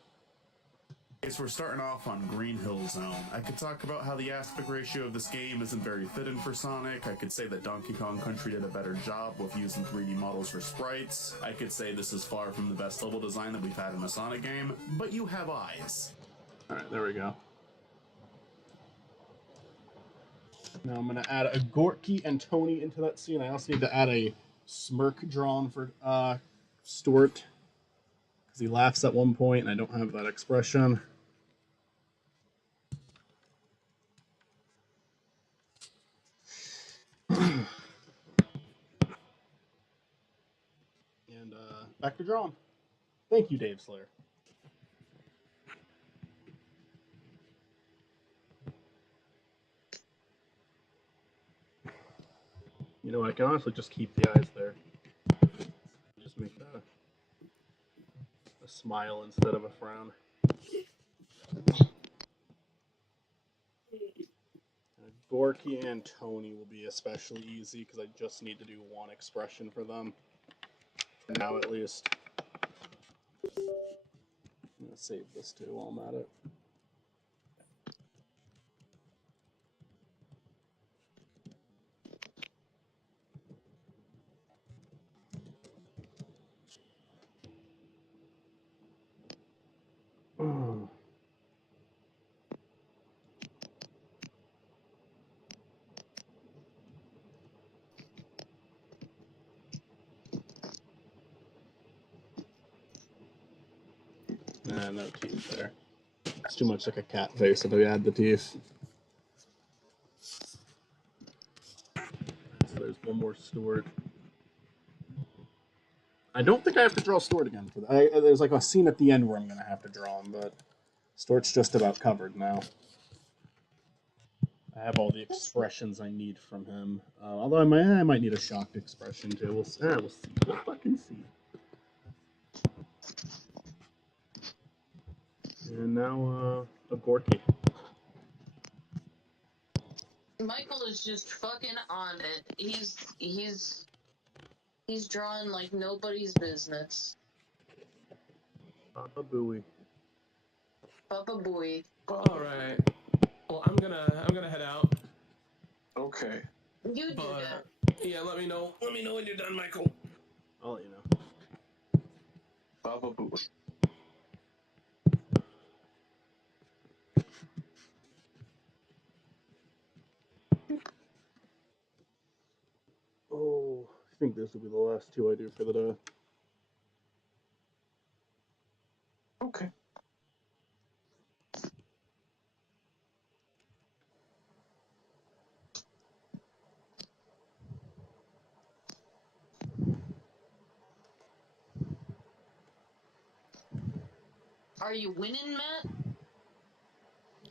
Okay, so we're starting off on Green Hill Zone. I could talk about how the aspect ratio of this game isn't very fitting for Sonic. I could say that Donkey Kong Country did a better job with using 3D models for sprites. I could say this is far from the best level design that we've had in a Sonic game, but you have eyes. Alright, there we go. Now I'm going to add a Gorky and Tony into that scene. I also need to add a smirk drawn for Stuart, because he laughs at one point and I don't have that expression. And back to drawing. Thank you, Dave Slayer. You know, I can honestly just keep the eyes there. Just make that a smile instead of a frown. Gorky and Tony will be especially easy because I just need to do one expression for them. For now, at least. I'm going to save this too while I'm at it. Nah, no teeth there. It's too much like a cat face if I add the teeth. So there's one more Stuart. I don't think I have to draw Stuart again for that. There's like a scene at the end where I'm going to have to draw him, but Stuart's just about covered now. I have all the expressions I need from him. Although I might need a shocked expression too. We'll see. We'll fucking see. And now, a Gorky. Michael is just fucking on it. He's drawing like nobody's business. Papa Booey. Papa Booey. All right. Well, I'm gonna head out. Okay. You do that. Yeah, let me know. Let me know when you're done, Michael. I'll let you know. Baba Boo. Oh, I think this will be the last two I do for the day. Okay. Are you winning, Matt?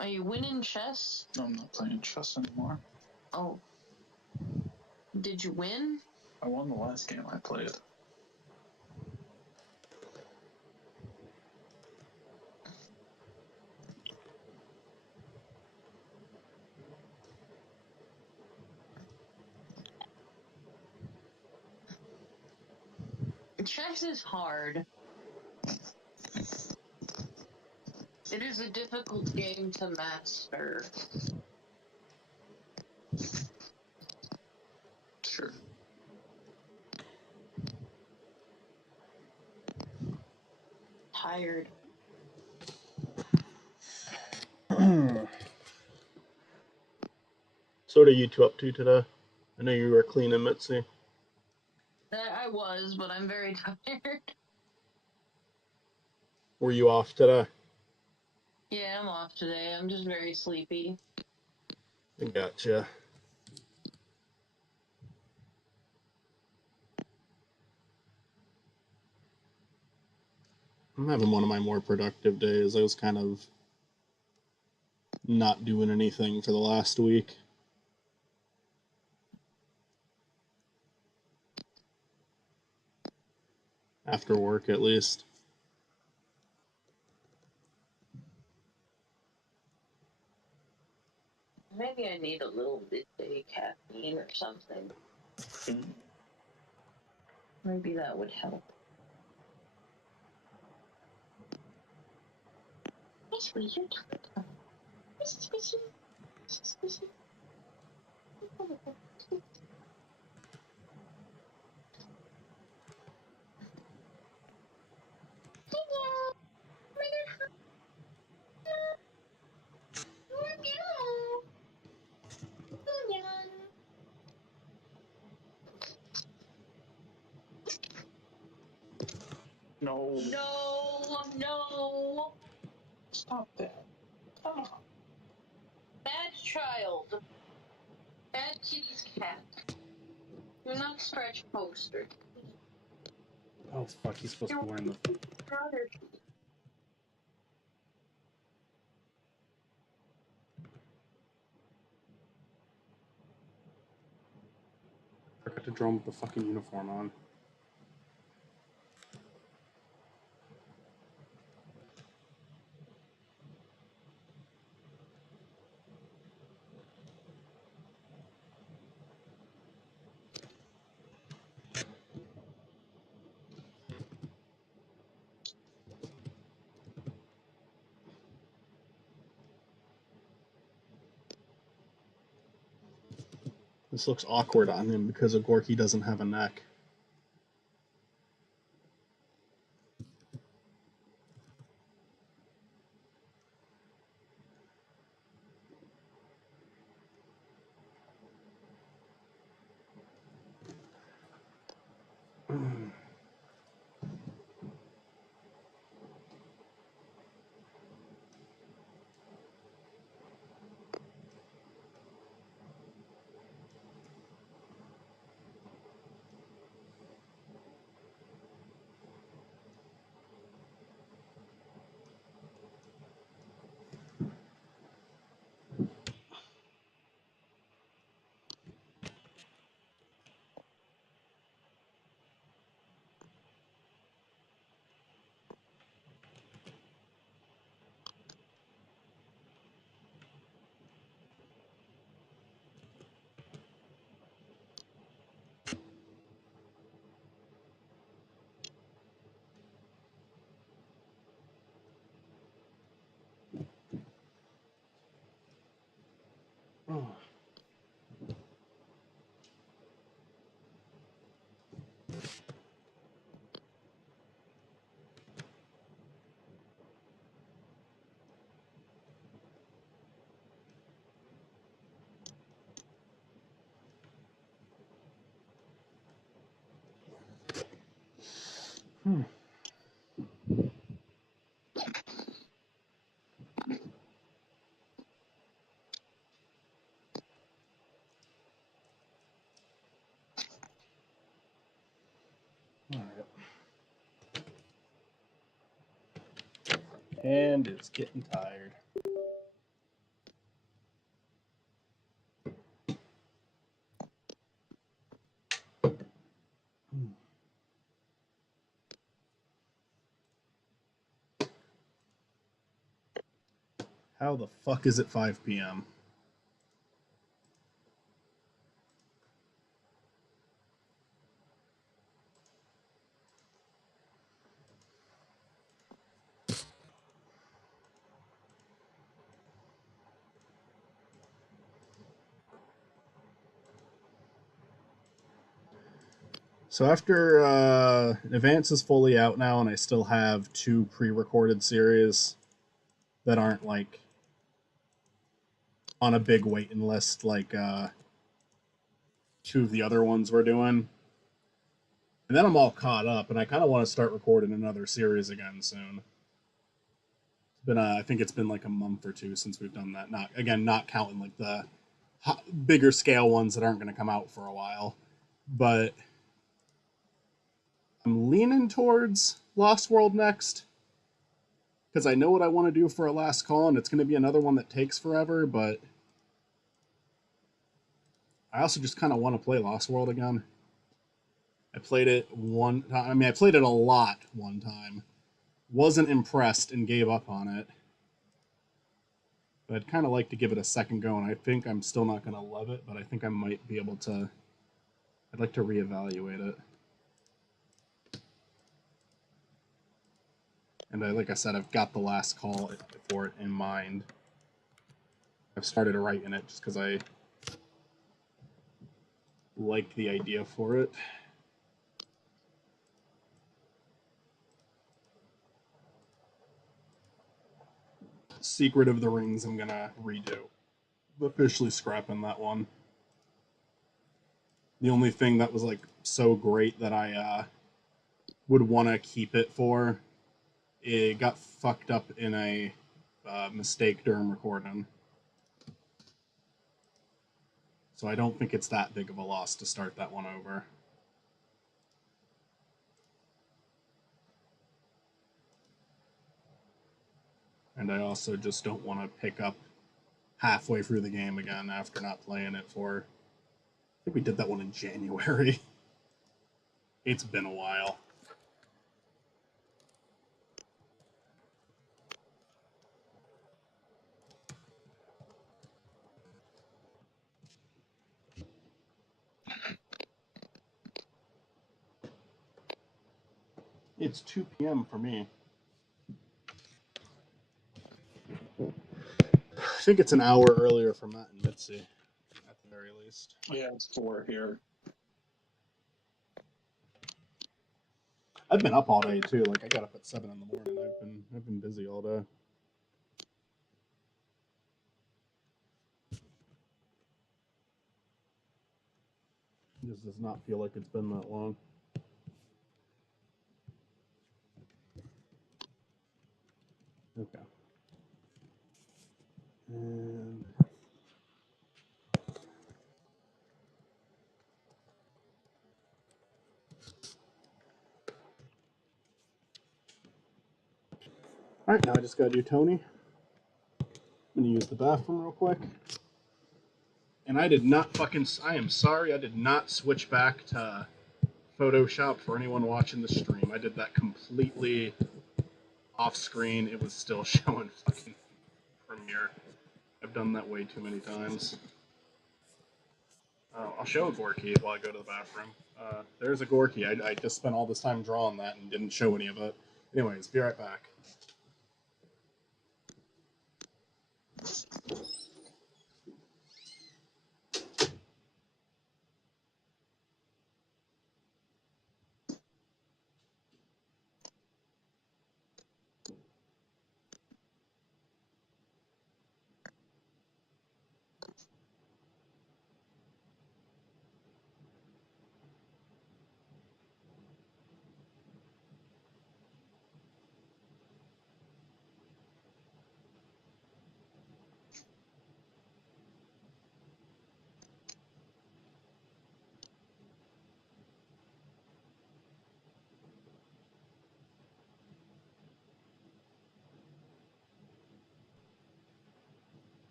Are you winning chess? No, I'm not playing chess anymore. Oh. Did you win? I won the last game I played. Chess is hard. It is a difficult game to master. Sure. Tired. So what are you two up to today? I know you were cleaning Mitzi. I was, but I'm very tired. Were you off today? Yeah, I'm off today. I'm just very sleepy. I gotcha. I'm having one of my more productive days. I was kind of not doing anything for the last week. After work, at least. Maybe I need a little bit of caffeine or something. Maybe that would help. Yes, what are you talking about? No. No, no. Stop that. Stop. Bad child. Bad kitty's cat. Do not scratch poster. Oh, fuck, he's supposed to be wearing the... Brother. I forgot to draw him with the fucking uniform on. This looks awkward on him because of Gorky doesn't have a neck. Oh. All right. And it's getting tired. How the fuck is it 5 p.m.? So after Advance is fully out now, and I still have 2 pre-recorded series that aren't like on a big waiting list like 2 of the other ones we're doing. And then I'm all caught up, and I kind of want to start recording another series again soon. It's been I think it's been like a month or 2 since we've done that. Not counting like the bigger scale ones that aren't going to come out for a while, but I'm leaning towards Lost World next, because I know what I want to do for a last call, and it's going to be another one that takes forever, but I also just kind of want to play Lost World again. I played it one time. I mean, I played it a lot one time. Wasn't impressed and gave up on it. But I'd kind of like to give it a second go, and I think I'm still not going to love it, but I think I might be able to. I'd like to reevaluate it. And like I said, I've got the last call for it in mind. I've started writing it just because I like the idea for it. Secret of the Rings I'm gonna redo. Officially scrapping that one. The only thing that was like so great that I would want to keep it for, it got fucked up in a mistake during recording. So I don't think it's that big of a loss to start that one over. And I also just don't want to pick up halfway through the game again after not playing it for... I think we did that one in January. It's been a while. It's 2 p.m. for me. I think it's an hour earlier for Matt and Mitzi at the very least. Yeah, it's 4 here. I've been up all day too. Like I got up at 7 in the morning. I've been busy all day. This does not feel like it's been that long. Okay. And all right, now I just gotta do Tony. I'm gonna use the bathroom real quick. And I did not I am sorry, I did not switch back to Photoshop for anyone watching the stream. I did that completely off screen. It was still showing fucking Premiere. I've done that way too many times. I'll show a Gorky while I go to the bathroom. There's a Gorky. I just spent all this time drawing that and didn't show any of it. Anyways, be right back.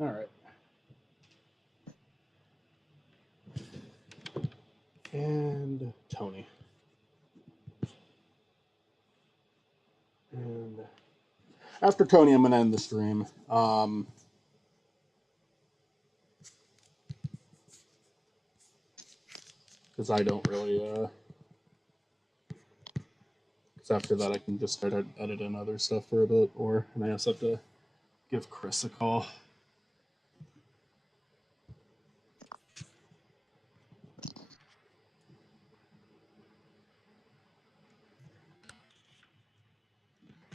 All right. And Tony. And after Tony, I'm gonna end the stream. Because I don't really. Because after that, I can just start editing other stuff for a bit, and I also have to give Chris a call.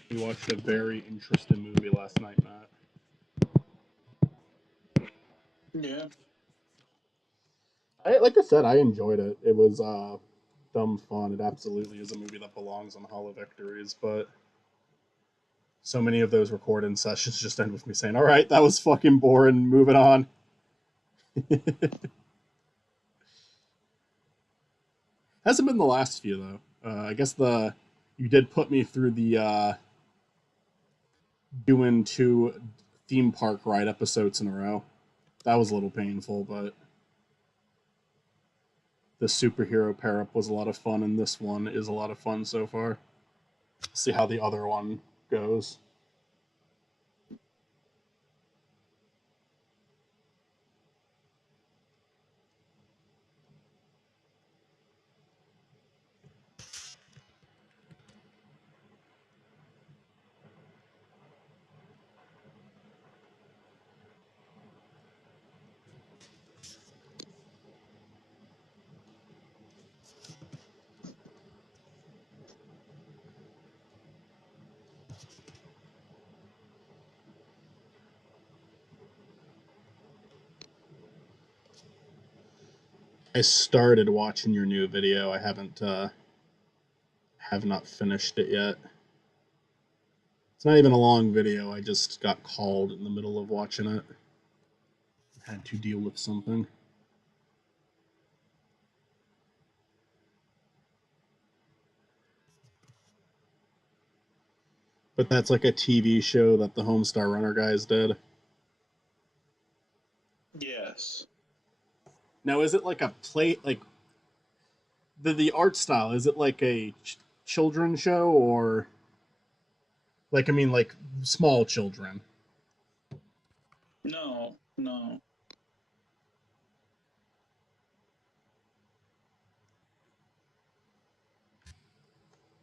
We watched a very interesting movie last night, Matt. Yeah. Like I said, I enjoyed it. It was dumb fun. It absolutely is a movie that belongs on Hall of Victories, but so many of those recording sessions just end with me saying, all right, that was fucking boring, moving on. Hasn't been the last few, though. I guess you did put me through the doing 2 theme park ride episodes in a row. That was a little painful, but the superhero pair-up was a lot of fun, and this one is a lot of fun so far. See how the other one goes. I started watching your new video. I have not finished it yet. It's not even a long video. I just got called in the middle of watching it. Had to deal with something. But that's like a TV show that the Homestar Runner guys did. Yes. Now, is it like a play, like the art style? Is it like a children's show, or like, I mean, like small children? No.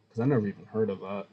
Because I never even heard of that.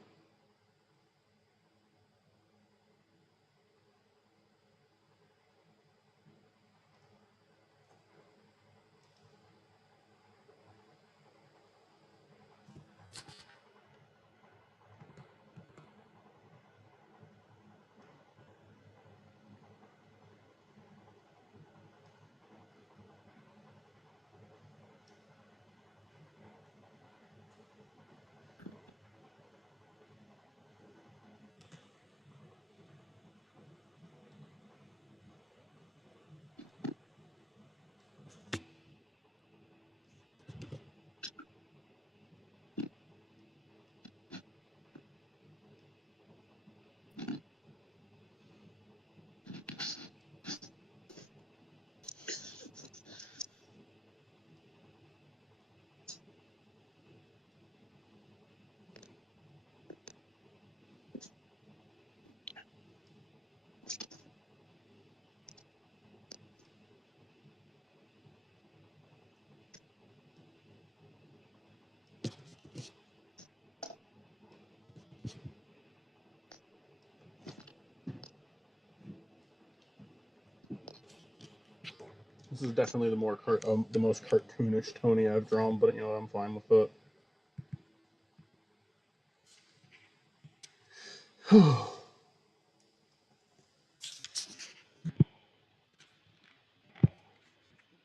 This is definitely the the most cartoonish Tony I've drawn, but I'm fine with it.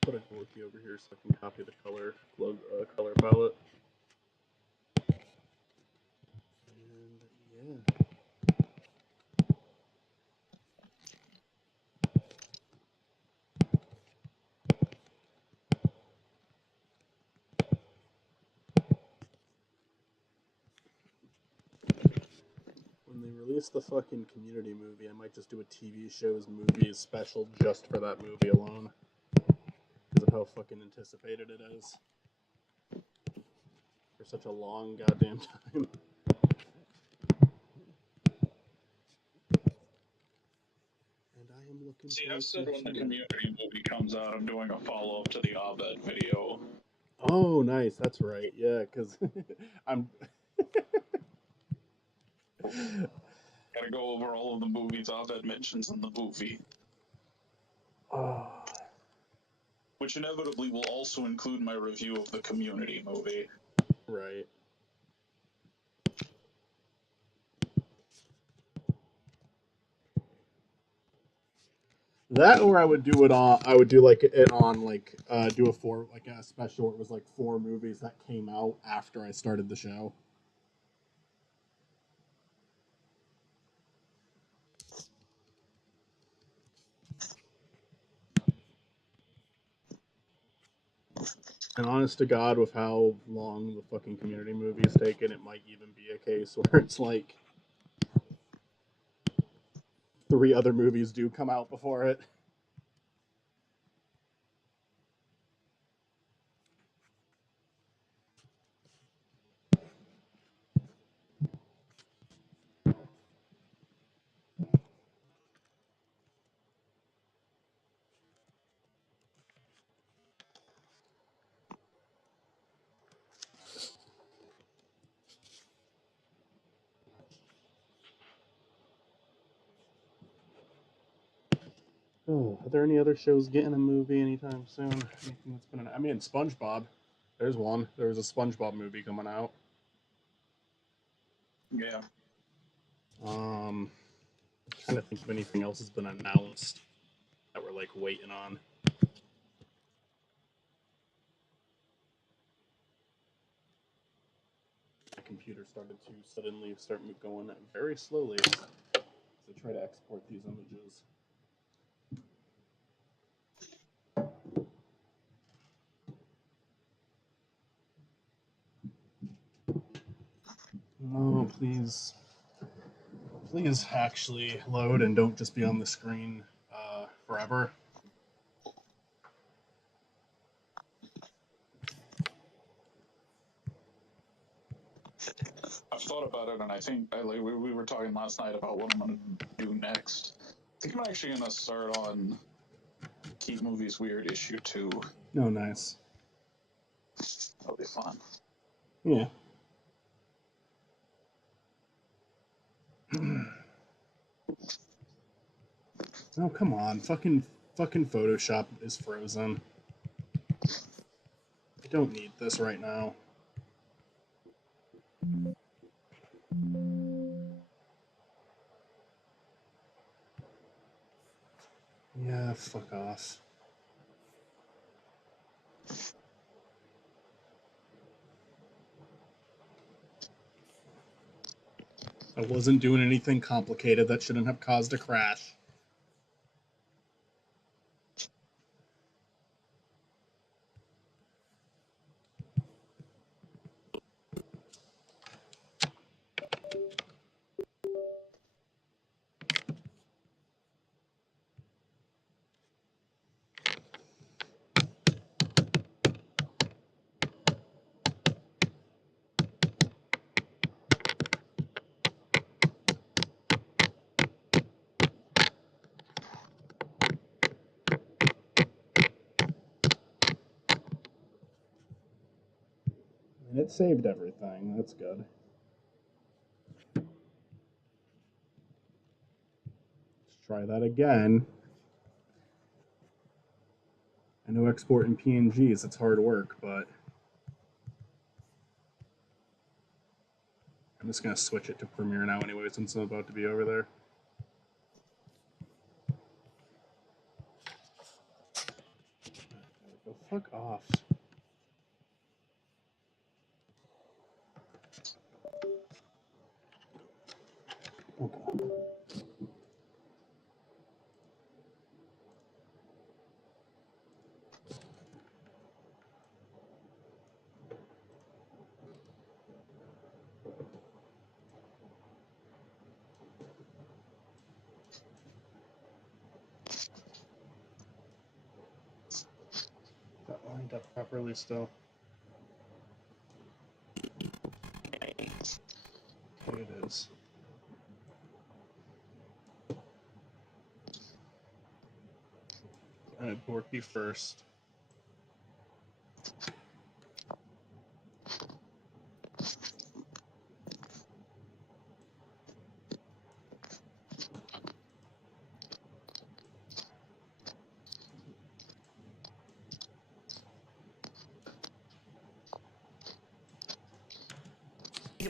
Put a Gorky over here so I can copy the color palette. And yeah. When they release the fucking Community movie, I might just do a TV show's movies special just for that movie alone. Because of how fucking anticipated it is. For such a long goddamn time. And I am looking See, I've said when the Community movie comes out, I'm doing a follow-up to the Abed video. Oh, nice. That's right. Yeah, because I'm... Gotta go over all of the movies Abed mentions in the movie. Oh. Which inevitably will also include my review of the Community movie. Right. That, or I would do it on. I would do like it on like do a special where it was like 4 movies that came out after I started the show. And honest to God, with how long the fucking Community movie is taken, it might even be a case where it's like 3 other movies do come out before it. Oh, are there any other shows getting a movie anytime soon? Anything that's been I mean, SpongeBob. There's one. There's a SpongeBob movie coming out. Yeah. I'm trying to think of anything else that's been announced that we're like waiting on. My computer started to suddenly start going very slowly as I try to export these images. Oh, please. Please actually load and don't just be on the screen forever. thought about it, and I think we were talking last night about what I'm going to do next. I think I'm actually going to start on Keep Movies Weird issue 2. Oh, nice. That'll be fun. Yeah. Oh, come on. Fucking Photoshop is frozen. I don't need this right now. Yeah, fuck off. I wasn't doing anything complicated that shouldn't have caused a crash. And it saved everything. That's good. Let's try that again. I know exporting PNGs, it's hard work, but I'm just going to switch it to Premiere now anyway, since I'm about to be over there. Go fuck off. Okay. That lined up properly still. Okay, it is. Alright, Borky first.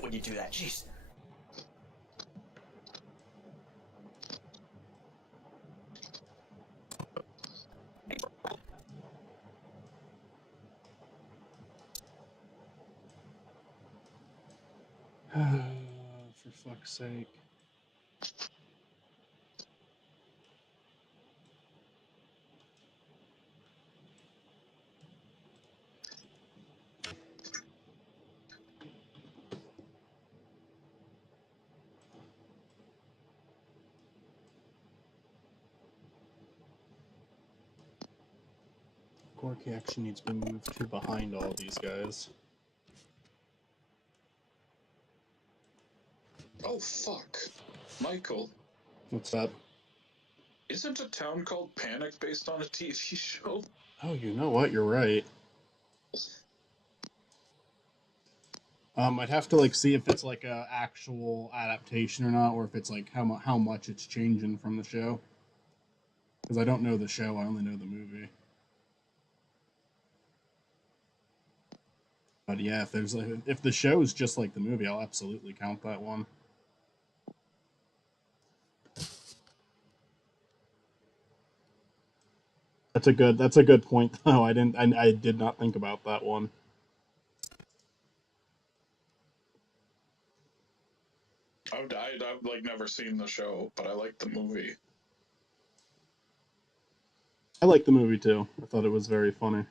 When you do that, jeez. For fuck's sake. Gorky actually needs to be moved to behind all these guys. Oh, fuck. Michael. What's up? Isn't a town called Panic based on a TV show? Oh, you know what? You're right. I'd have to like see if it's like a actual adaptation or not, or if it's like how much it's changing from the show. Because I don't know the show, I only know the movie. But yeah, if the show is just like the movie, I'll absolutely count that one. That's a good point though. I did not think about that one. I've like never seen the show, but I like the movie. I like the movie too. I thought it was very funny.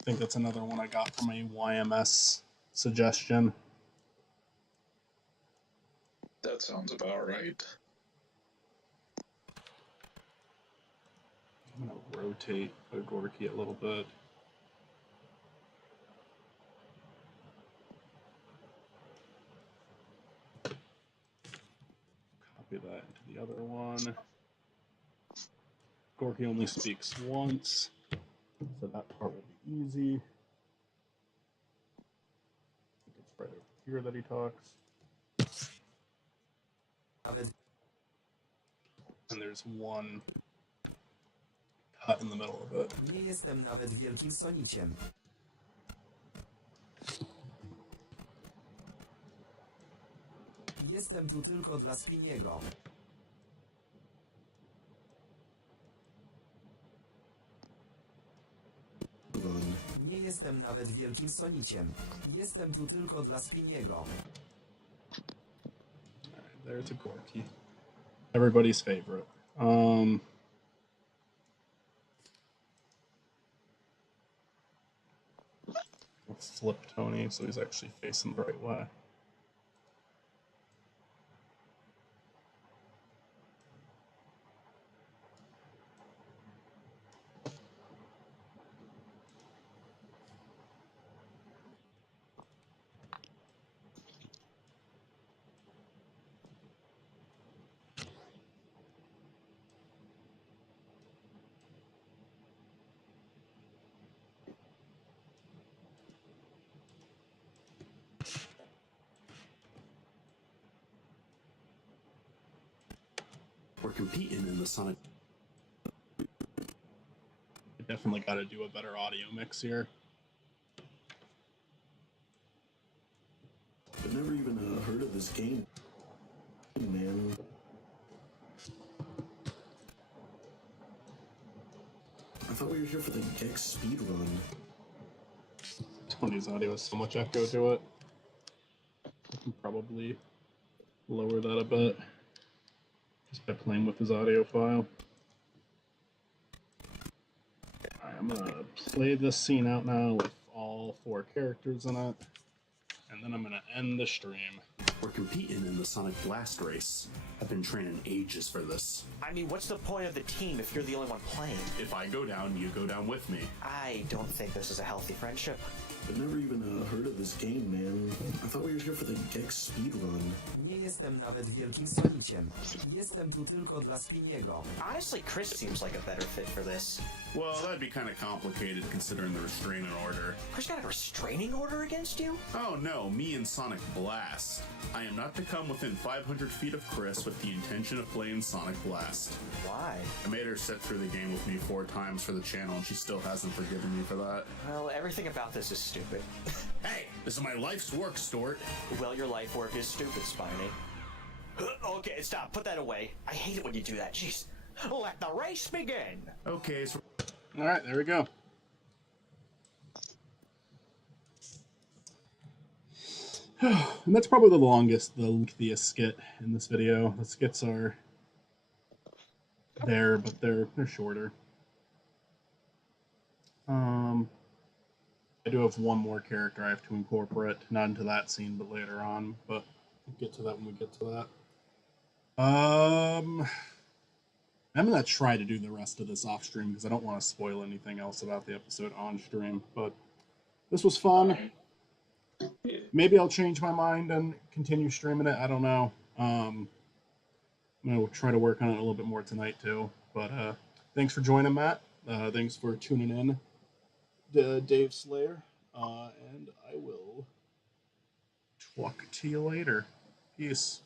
I think that's another one I got from a YMS suggestion. That sounds about right. I'm gonna rotate Gorky a little bit. copy that into the other one. Gorky only speaks once, so that part will be easy. It's right over here that he talks. And there's one cut in the middle of it. Nie jestem nawet wielkim soniciem. Jestem tu tylko dla Spiniego. Nie jestem nawet wielkim soniciem. Jestem tu tylko dla Spiniego. Alright, there's a Gorky. Everybody's favorite. We'll flip Tony so he's actually facing the right way. We're competing in the Sonic. I definitely got to do a better audio mix here. I've never even heard of this game, man. I thought we were here for the Gex speedrun. Tony's audio has so much echo to it. I can probably lower that a bit just by playing with his audio file. Alright, I'm gonna play this scene out now with all 4 characters in it, and then I'm gonna end the stream. We're competing in the Sonic Blast race. I've been training ages for this. I mean, what's the point of the team if you're the only one playing? If I go down, you go down with me. I don't think this is a healthy friendship. I've never even heard of this game, man. I thought we were here for the Gex speedrun. Nie jestem nawet wielkim soniciem. Jestem tu tylko dla Spiniego. Honestly, Chris seems like a better fit for this. Well, that'd be kind of complicated considering the restraining order. Chris got a restraining order against you? Oh no, me and Sonic Blast. I am not to come within 500 feet of Chris with the intention of playing Sonic Blast. Why? I made her sit through the game with me 4 times for the channel and she still hasn't forgiven me for that. Well, everything about this is stupid. Hey, this is my life's work, Stort. Well, your life work is stupid, Spiny. Okay, stop. Put that away. I hate it when you do that. Jeez. Let the race begin. Okay, so... Alright, there we go. And that's probably the lengthiest skit in this video. The skits are there, but they're shorter. I do have one more character I have to incorporate, not into that scene, but later on. But we'll get to that when we get to that. I'm gonna try to do the rest of this off stream because I don't want to spoil anything else about the episode on stream. But this was fun. Maybe I'll change my mind and continue streaming it. I don't know. I'm gonna try to work on it a little bit more tonight too. But thanks for joining, Matt. Thanks for tuning in, Dave Slayer. And I will talk to you later. Peace.